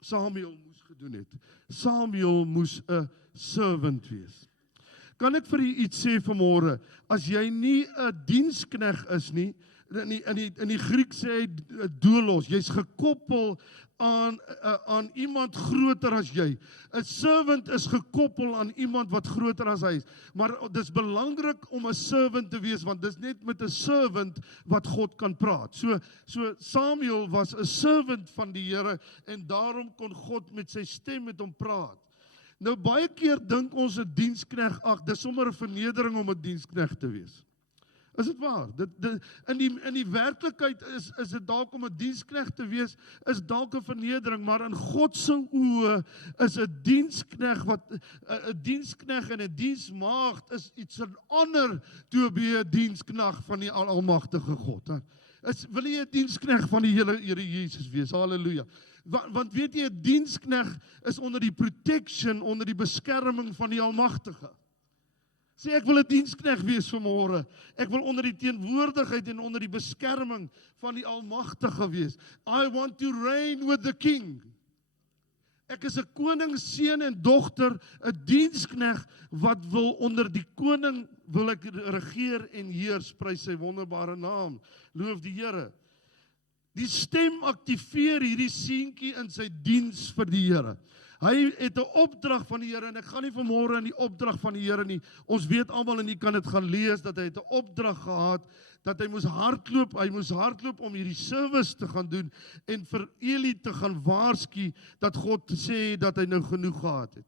Samuel moes gedoen het. Samuel moes 'n servant wees. Kan ek vir u iets sê vanmôre? As jy nie 'n diensknegt is nie, in die Griek sê hy doulos, jy's gekoppel aan iemand groter as jy. 'n Servant is gekoppel aan iemand wat groter as hy is. Maar dis belangrik om 'n servant te wees, want dis net met 'n servant wat God kan praat. So Samuel was 'n servant van die Here en daarom kon God met sy stem met hom praat. Nou baie keer dink ons 'n diensknegt, ag, dis sommer 'n vernedering om 'n diensknegt te wees. Is dit waar? In die werklikheid is dit dalk om 'n diensknegt te wees, is dalk 'n vernedering, maar in God se oë is 'n diensknegt en 'n diensmaagd is iets an honor to be 'n diensknegt van die almagtige God. Wil jy 'n diensknegt van die Here Jesus wees? Halleluja. Want weet jy, 'n diensknegt is onder die protection, onder die beskerming van die Almagtige. Sê ek wil 'n diensknegt wees vanmôre. Ek wil onder die teenwoordigheid en onder die beskerming van die Almagtige wees. I want to reign with the King. Ek is 'n koningsseun en dogter, 'n diensknegt wat wil onder die koning wil ek regeer en heers, prys sy wonderbare naam. Loof die Here. Die stem aktiveer hierdie seentjie in sy diens vir die Here. Hy het 'n opdrag van die Here en ek gaan nie vanmôre in die opdrag van die Here nie. Ons weet almal en jy kan dit gaan lees dat hy het 'n opdrag gehad dat hy moes hardloop om hierdie service te gaan doen en vir Eli te gaan waarsku dat God sê dat hy nou genoeg gehad het.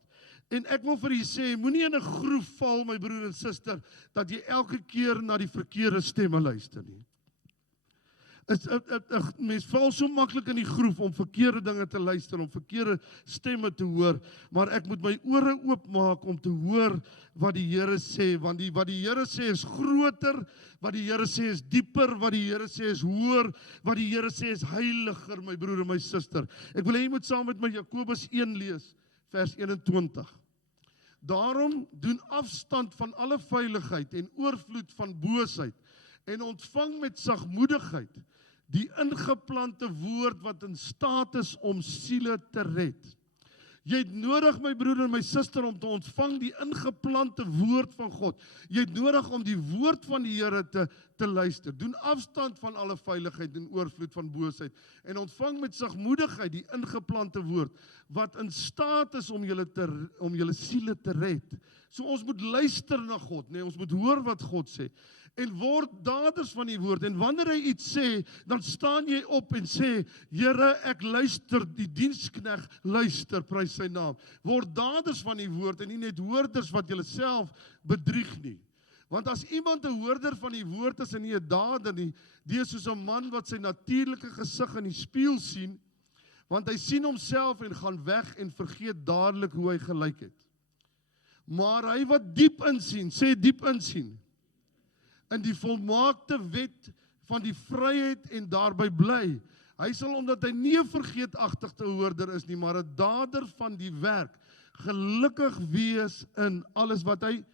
En ek wil vir u sê, moenie in 'n groef val my broer en suster dat jy elke keer na die verkeerde stemme luister nie. Mens val so maklik in die groef om verkeerde dinge te luister, om verkeerde stemme te hoor, maar ek moet my ore oopmaak om te hoor wat die Here sê, want wat die Here sê is groter, wat die Here sê is dieper, wat die Here sê is hoër, wat die Here sê is heiliger, my broer en my suster. Ek wil hê jy moet saam met my Jakobus 1 lees, vers 21. Daarom doen afstand van alle veiligheid en oorvloed van boosheid en ontvang met sagmoedigheid die ingeplante woord wat in staat is om siele te red. Jy het nodig, my broer en my suster, om te ontvang die ingeplante woord van God. Jy het nodig om die woord van die Here te luister. Doen afstand van alle veiligheid en oorvloed van boosheid en ontvang met sagmoedigheid die ingeplante woord wat in staat is om julle siele te red. So ons moet luister na God, nee, ons moet hoor wat God sê. En word daders van die woord. En wanneer hy iets sê, dan staan jy op en sê, Here, ek luister, die diensknegt luister, prys sy naam. Word daders van die woord en nie net hoorders wat julle self bedrieg nie. Want as iemand 'n hoorder van die woord is en nie 'n dader nie, die is soos 'n man wat sy natuurlike gesig in die spieël sien, want hy sien homself en gaan weg en vergeet dadelik hoe hy gelyk het. Maar hy wat diep insien, sê diep insien, in die volmaakte wet van die vryheid en daarby bly. Hy sal, omdat hy nie 'n vergeetagtige hoorder is nie, maar 'n dader van die werk, gelukkig wees in alles wat hy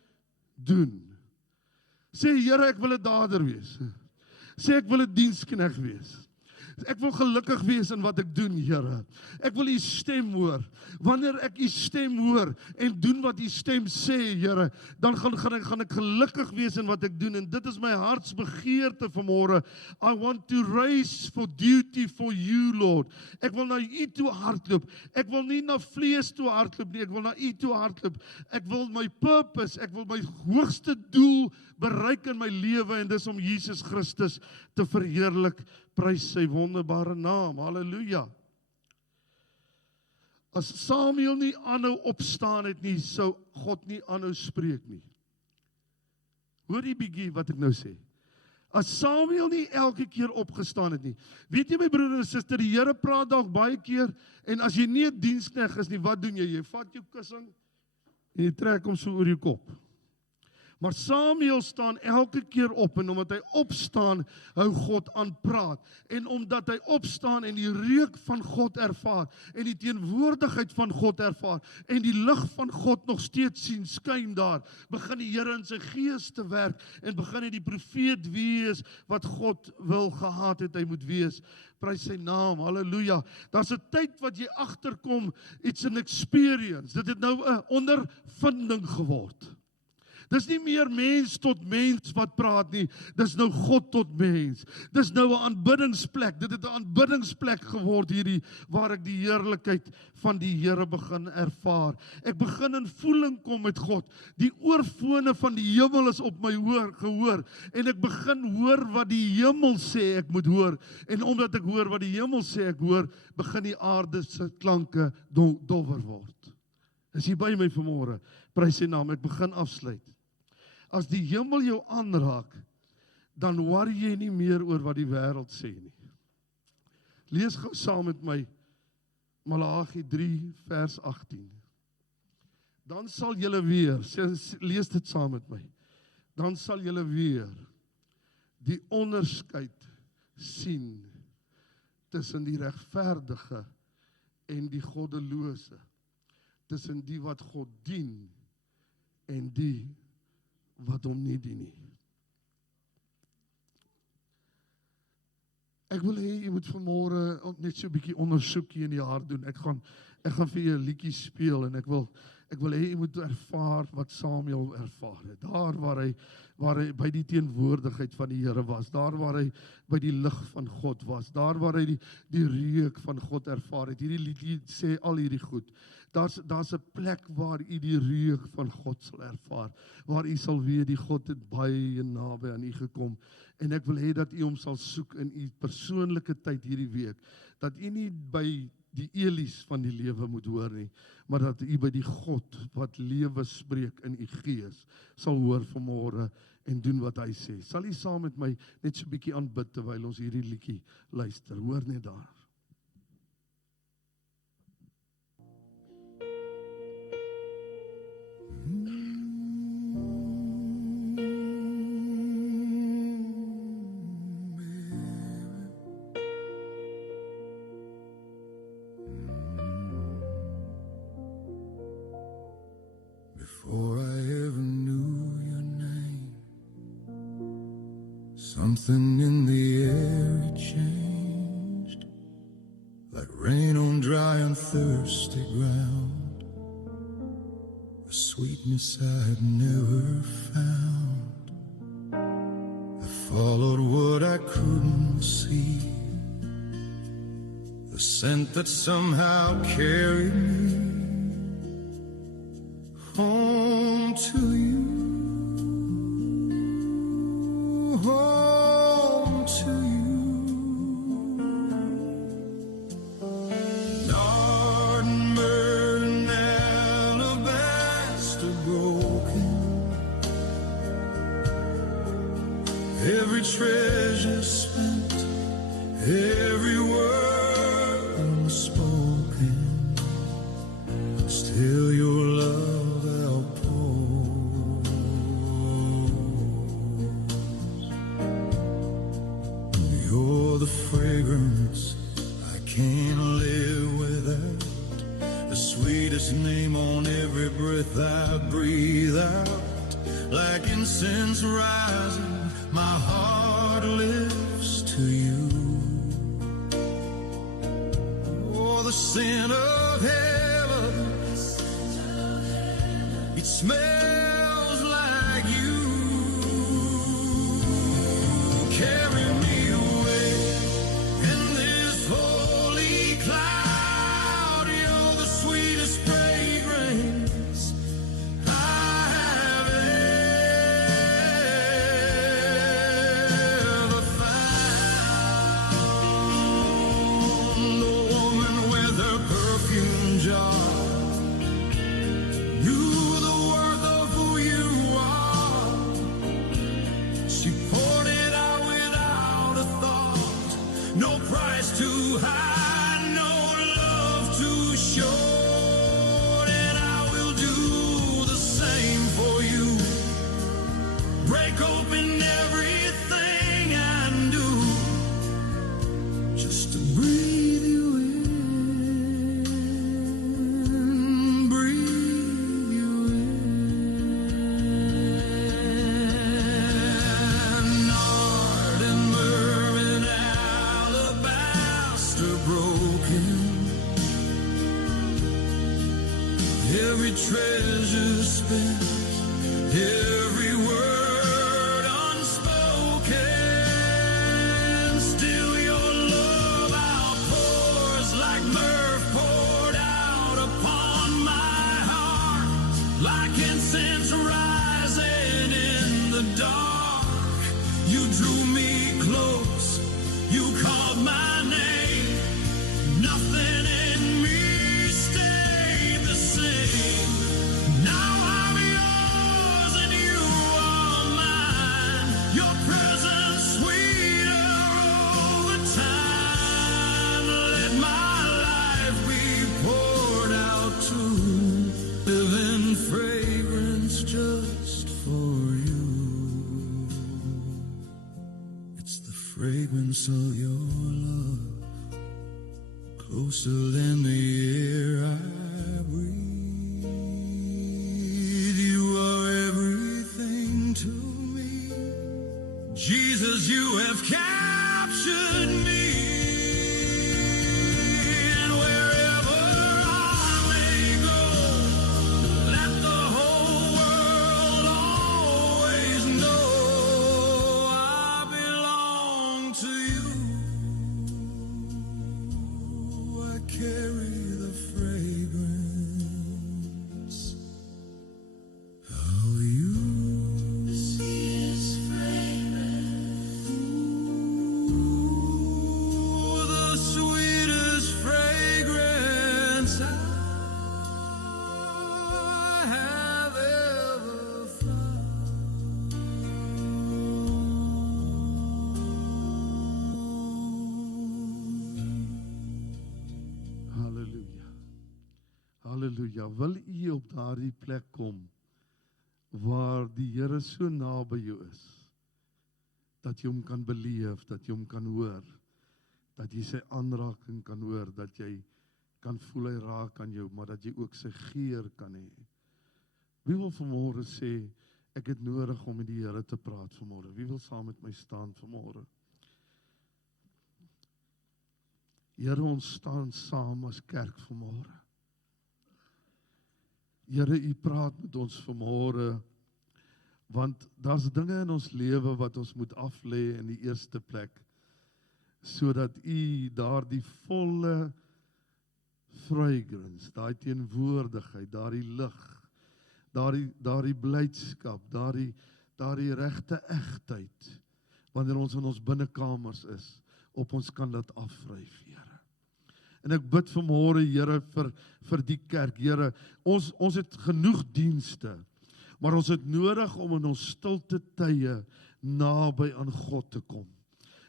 doen. Sê, Here, ek wil 'n dader wees. Sê, ek wil 'n diensknegt wees. Ek wil gelukkig wees in wat ek doen, Here. Ek wil u stem hoor. Wanneer ek u stem hoor en doen wat u stem sê, Here, dan gaan ek gelukkig wees in wat ek doen. En dit is my hartsbegeerte vanmôre. I want to race for duty for you, Lord. Ek wil na u toe hardloop. Ek wil nie na vlees toe hardloop nie. Ek wil na u toe hardloop. Ek wil my purpose, ek wil my hoogste doel bereik in my lewe en dis om Jesus Christus te verheerlik. Prys sy wonderbare naam. Halleluja. As Samuel nie aanhou opstaan het nie, sou God nie aanhou spreek nie. Hoor die bietjie wat ek nou sê. As Samuel nie elke keer opgestaan het nie. Weet jy my broer en suster, die Here praat dalk baie keer en as jy nie 'n diensknegt is nie, wat doen jy? Jy vat jou kussing en jy trek hom so oor jou kop. Maar Samuel staan elke keer op en omdat hy opstaan, hou God aan praat. En omdat hy opstaan en die reuk van God ervaar en die teenwoordigheid van God ervaar en die lig van God nog steeds sien skyn daar, begin die Here in sy gees te werk en begin hy die profeet wees wat God wil gehad het hy moet wees. Prys sy naam, halleluja. Daar's 'n tyd wat jy agterkom, it's an experience. Dit het nou 'n ondervinding geword. Dis nie meer mens tot mens wat praat nie, dis nou God tot mens. Dis nou 'n aanbiddingsplek, dit het 'n aanbiddingsplek geword hierdie, waar ek die heerlikheid van die Here begin ervaar. Ek begin in voeling kom met God. Die oorfone van die hemel is op my gehoor, en ek begin hoor wat die hemel sê ek moet hoor, en omdat ek hoor wat die hemel sê ek hoor, begin die aarde se klanke dowwer word. Is jy by my vanmôre? Prys sy naam, ek begin afsluit. As die hemel jou aanraak, dan worry jy nie meer oor wat die wêreld sê nie. Lees gou saam met my Maleagi 3 vers 18. Dan sal julle weer, lees dit saam met my, dan sal julle weer die onderskeid sien tussen die regverdige en die goddelose, tussen die wat God dien en die wat hom nie dien nie. Ek wil hê jy moet vanmôre net so 'n bietjie ondersoek hier in die hart doen. Ek gaan vir jou 'n liedjie speel en ek wil hê jy moet ervaar wat Samuel ervaar het. Daar waar hy by die teenwoordigheid van die Here was, daar waar hy by die lig van God was, daar waar hy die reuk van God ervaar het. Hierdie liedjie sê al hierdie goed. Daar's 'n plek waar u die reuk van God sal ervaar, waar u sal weet die God het baie naby aan u gekom. En ek wil hê dat u hom sal soek in u persoonlike tyd hierdie week, dat u nie by die Elies van die lewe moet hoor nie, maar dat u by die God wat lewe spreek in u gees sal hoor vanmôre en doen wat hy sê. Sal u saam met my net so 'n bietjie aanbid terwyl ons hierdie liedjie luister. Hoor net daar. Before I ever knew your name, something in the air it changed, like rain on dry and thirsty ground, a sweetness I had never found. I followed what I couldn't see, the scent that somehow carried me home to you, home to you. Nard and myrrh and alabaster broken, every treasure spent, every word unspoken, still your love fragrance I can't live without, the sweetest name on every breath I breathe out, like incense rising, my heart lifts to you. Oh, the scent of heaven, it smells like you. Carry me treasure spent, every word unspoken, still your love outpours like myrrh poured out upon my heart, like incense rising in the dark. You drew me close, you called my name, nothing in me stayed the same. Now I'm yours and you closer than the air I breathe. You are everything to me. Jesus, you have captured me. And wherever I may go, let the whole world always know I belong to you. I carry the fragrance of you. The sweetest fragrance I have ever found. Halleluja. Halleluja. Wil u op daardie plek kom waar die Here so naby jou is, dat jy hom kan beleef, dat jy hom kan hoor, dat jy sy aanraking kan hoor, dat jy kan voel hy raak aan jou, maar dat jy ook sy geur kan hê. Wie wil vanmôre sê, ek het nodig om met die Here te praat vanmôre? Wie wil saam met my staan vanmôre? Here, ons staan saam as kerk vanmôre. Here, u praat met ons vanmôre, want daar's dinge in ons lewe wat ons moet aflê in die eerste plek, sodat u daardie volle fragrance, daai teenwoordigheid, daardie lig, daardie blydskap, daardie regte egtheid, wanneer ons in ons binnekamers is, op ons kan laat afvryf, Here. En ek bid vanmôre, Here, vir die kerk, Here, ons het genoeg dienste, maar ons het nodig om in ons stilte tye naby aan God te kom.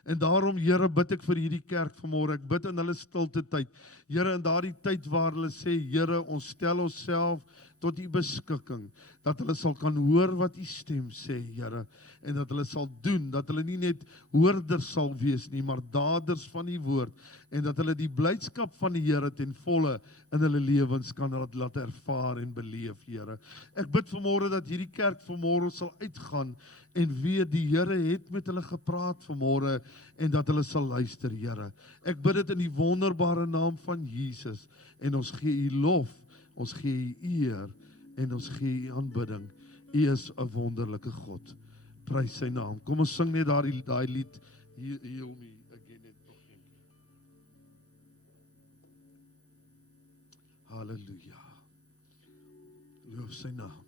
En daarom, Here, bid ek vir hierdie kerk vanmôre, ek bid in hulle stilte tyd, Here, in daardie tyd waar hulle sê, Here, ons stel onsself tot u beskikking, dat hulle sal kan hoor wat u stem sê, Here, en dat hulle sal doen, dat hulle nie net hoorders sal wees nie, maar daders van die woord, en dat hulle die blydskap van die Here ten volle in hulle lewens kan laat ervaar en beleef, Here. Ek bid vanmôre dat hierdie kerk vanmôre sal uitgaan en weet die Here het met hulle gepraat vanmôre en dat hulle sal luister, Here. Ek bid dit in die wonderbare naam van Jesus en ons gee u lof, ons gee u eer en ons gee u aanbidding. U is 'n wonderlike God. Prys sy naam. Kom ons sing net daai lied, Heal Me Again net nog een keer. Halleluja. Loof sy naam.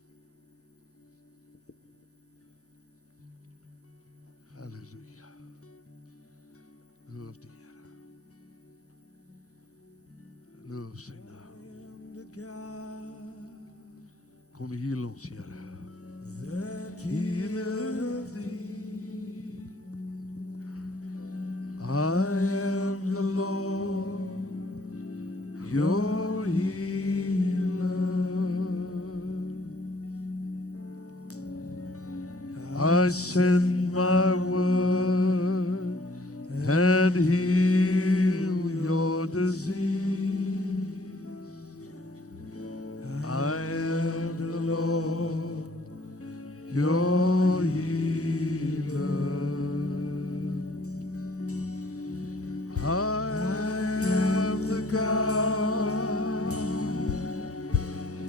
Halleluja. Loof die Here. Loof sy naam. Kom heal ons, Here. That healeth thee. I am the Lord, your healer. I send my word and heal your disease. I am the Lord, your healer. I am the God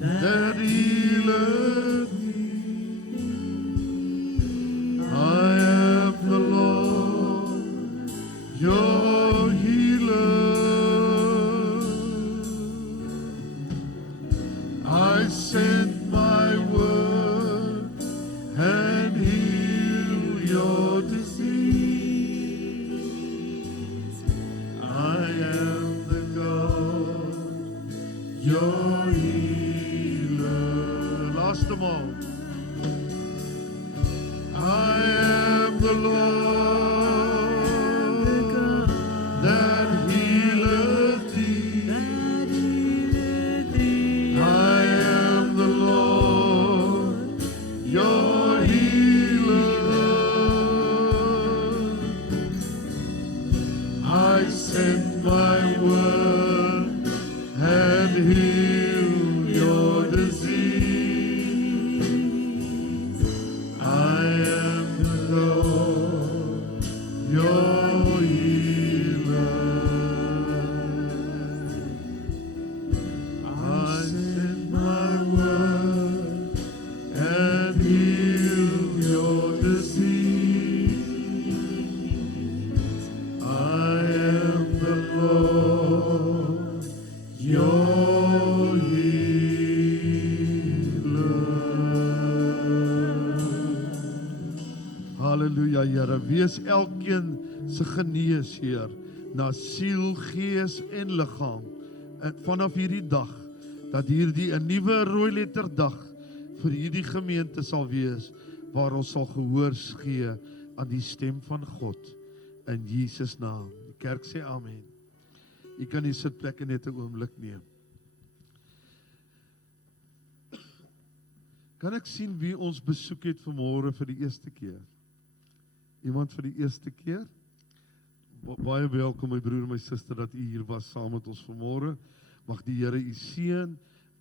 that healeth thee. I am the Lord, your healer. I sent my word and heal your disease. I am the God, your healer. Last of all, I am the Lord that healeth thee. I am the Lord, your healer. I sent my word Wees elkeen se genees, Heer, na siel, gees en liggaam. En vanaf hierdie dag, dat hierdie 'n nuwe rooi letter dag vir hierdie gemeente sal wees, waar ons sal gehoor gee aan die stem van God, in Jesus naam. Die kerk sê amen. U kan die sitplekke net 'n oomblik neem. Kan ek sien wie ons besoek het vanmôre vir die eerste keer? Iemand vir die eerste keer? Baie welkom my broer en my suster dat u hier was saam met ons vanmôre. Mag die Here u seën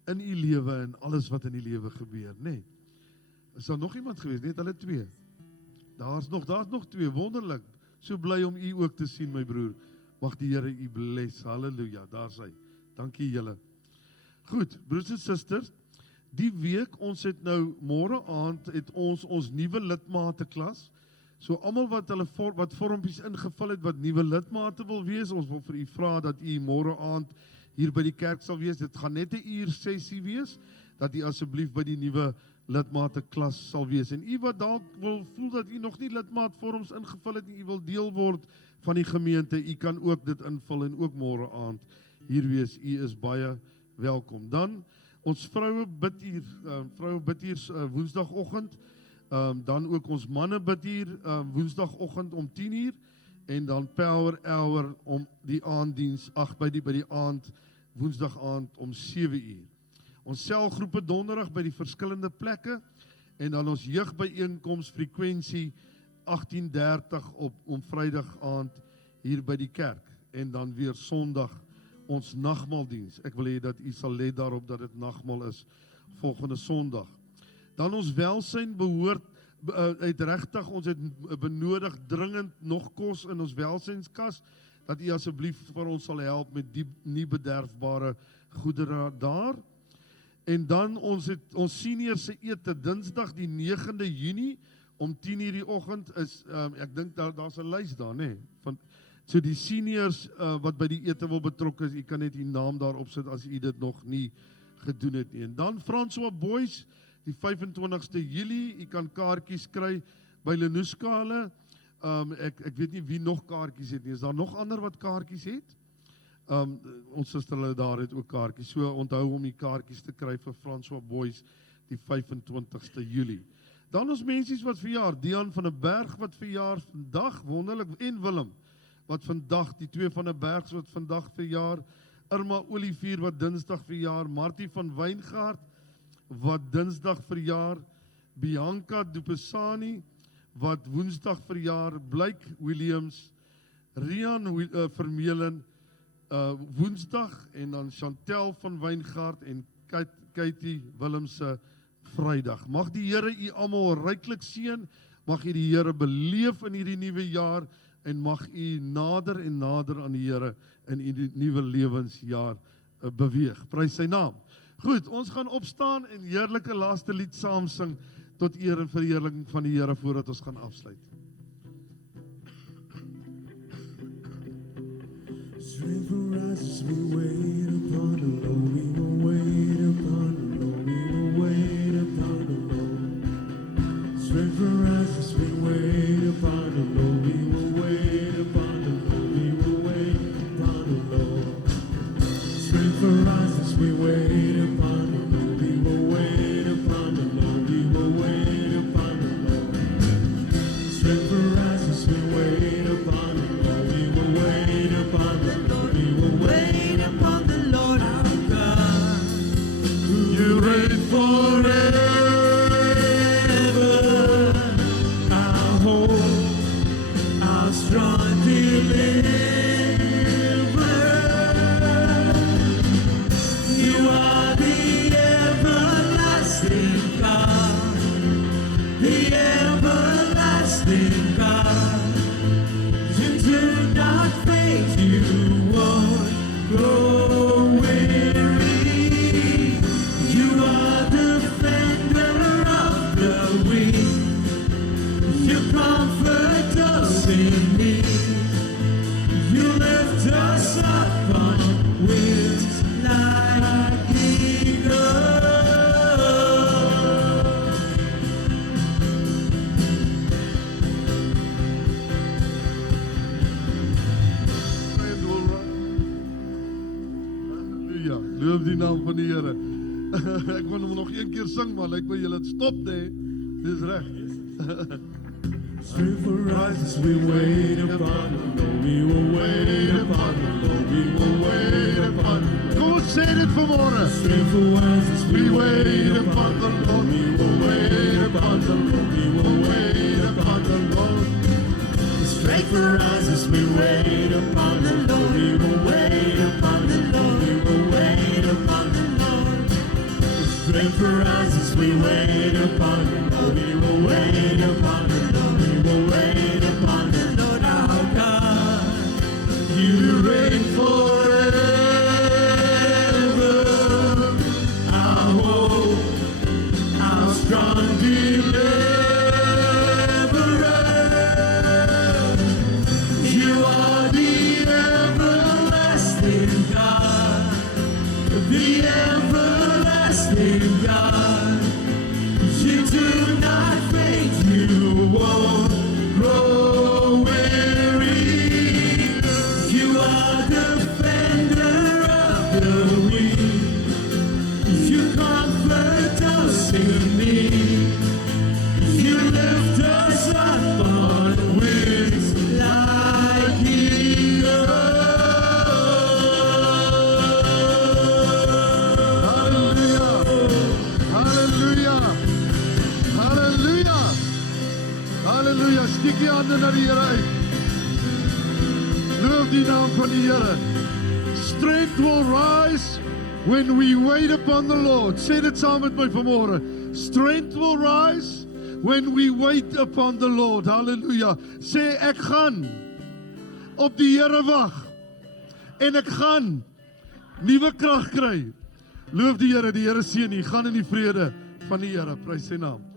in u lewe en alles wat in die lewe gebeur, nê? Is daar nog iemand gewees? Net hulle twee. Daar's nog twee, wonderlik. So bly om u ook te sien my broer. Mag die Here u bless. Halleluja. Daar's hy. Dankie julle. Goed, broers en susters, die week ons het nou môre aand het ons nuwe lidmate klas. So almal wat vormpies ingevul het wat nuwe lidmate wil wees, ons wil vir u vra dat u môre aand hier by die kerk sal wees. Dit gaan net 'n uur sessie wees, dat u asseblief by die nuwe lidmate klas sal wees. En u wat dalk wil voel dat u nog nie lidmaatvorms ingevul het en u wil deel word van die gemeente, u kan ook dit invul en ook môre aand hier wees. U is baie welkom. Dan ons vroue bid hier woensdagoggend. Dan ook ons manne bid hier woensdagoggend om 10:00 en dan power hour om die aanddiens by die aand woensdag aand om 7:00. Ons selgroepe donderdag by die verskillende plekke en dan ons jeugbyeenkoms frekwensie 18:30 om Vrydag aand hier by die kerk en dan weer Sondag ons nagmaaldiens. Ek wil hê dat u sal let daarop dat dit nagmaal is volgende Sondag. Dan ons welsyn behoort regtig, ons het benodig dringend nog kos in ons welsynskas, dat u asseblief vir ons sal help met die nie bederfbare goedere daar. En dan ons senior se ete Dinsdag die 9de Junie om 10:00 die oggend is ek dink daar's 'n lys daar, nê? So die seniors wat by die ete wil betrokke is, u kan net u naam daar opsit as u dit nog nie gedoen het nie. En dan François Boys die 25ste Julie, u kan kaartjies kry by Lenoeskale. Ek weet nie wie nog kaartjies het nie. Is daar nog ander wat kaartjies het? Ons suster hulle daar het ook kaartjies. So onthou om die kaartjies te kry vir François Boys die 25ste Julie. Dan ons mensies wat verjaar, Dian van der Berg wat verjaar vandag, wonderlik, en Willem wat vandag, die twee van der Bergs wat vandag verjaar, Irma Olivier wat Dinsdag verjaar, Martie van Wyngaard wat Dinsdag verjaar, Bianca Dupesani wat Woensdag verjaar, Blake Williams, Rian Vermeulen Woensdag en dan Chantel van Wyngaard en Katie Willemse Vrydag. Mag die Here u almal ryklik seën, mag u die Here beleef in hierdie nuwe jaar en mag u nader en nader aan die Here in die nuwe lewensjaar beweeg. Prys sy naam. Goed, ons gaan opstaan en heerlike laaste lied saam sing tot eer en verheerliking van die Here voordat ons gaan afsluit. Strength rises, we wait upon the Lord, we will wait upon the Lord, we will wait upon the Lord. Strength rises, we wait upon the Lord, we will wait upon the Lord, we will wait upon the Lord. Strength rises, we wait upon the Lord, we will wait upon the Lord, we will wait upon the Lord. Strength rises, we wait upon the Lord, we will wait upon the Lord, we will wait upon the Lord our God. You reign forever. Our hope, our strong deliverer. You are the Loof die naam van die Here. Ek wil hom nog een keer sing, maar lyk my julle het stop, nee. Dis reg. Strength will rise as we wait upon the Lord. We will wait upon the Lord. We will wait upon the Lord. Kom ons sê dit vanmôre. Strength will rise as we We wait wait upon upon the the Lord. Lord. We will wait upon the Lord. We will wait upon the Lord. Strength will rise as we wait upon the Lord. We will wait upon the Lord. We will wait upon the Lord. Strength will rise as we wait upon the Lord. We will wait upon the Lord. We will wait upon the Lord our God. You reign forever. Our hope, our strong deliverer. You are the everlasting God. The everlasting God. You do not faint, you won't grow weary. You are the defender of the weak. You comfort us in need. You lift us up on wings like eagles. Hallelujah. Hallelujah. Hallelujah. Steek die hande na die Here uit. Loof die naam van die Here. Strength will rise when we wait upon the Lord. Sê dit saam met my vanmôre. Strength will rise when we wait upon the Lord. Hallelujah. Sê ek gaan op die Here wag en ek gaan nuwe krag kry. Loof die Here seën u. Gaan in die vrede van die Here. Prys sy naam.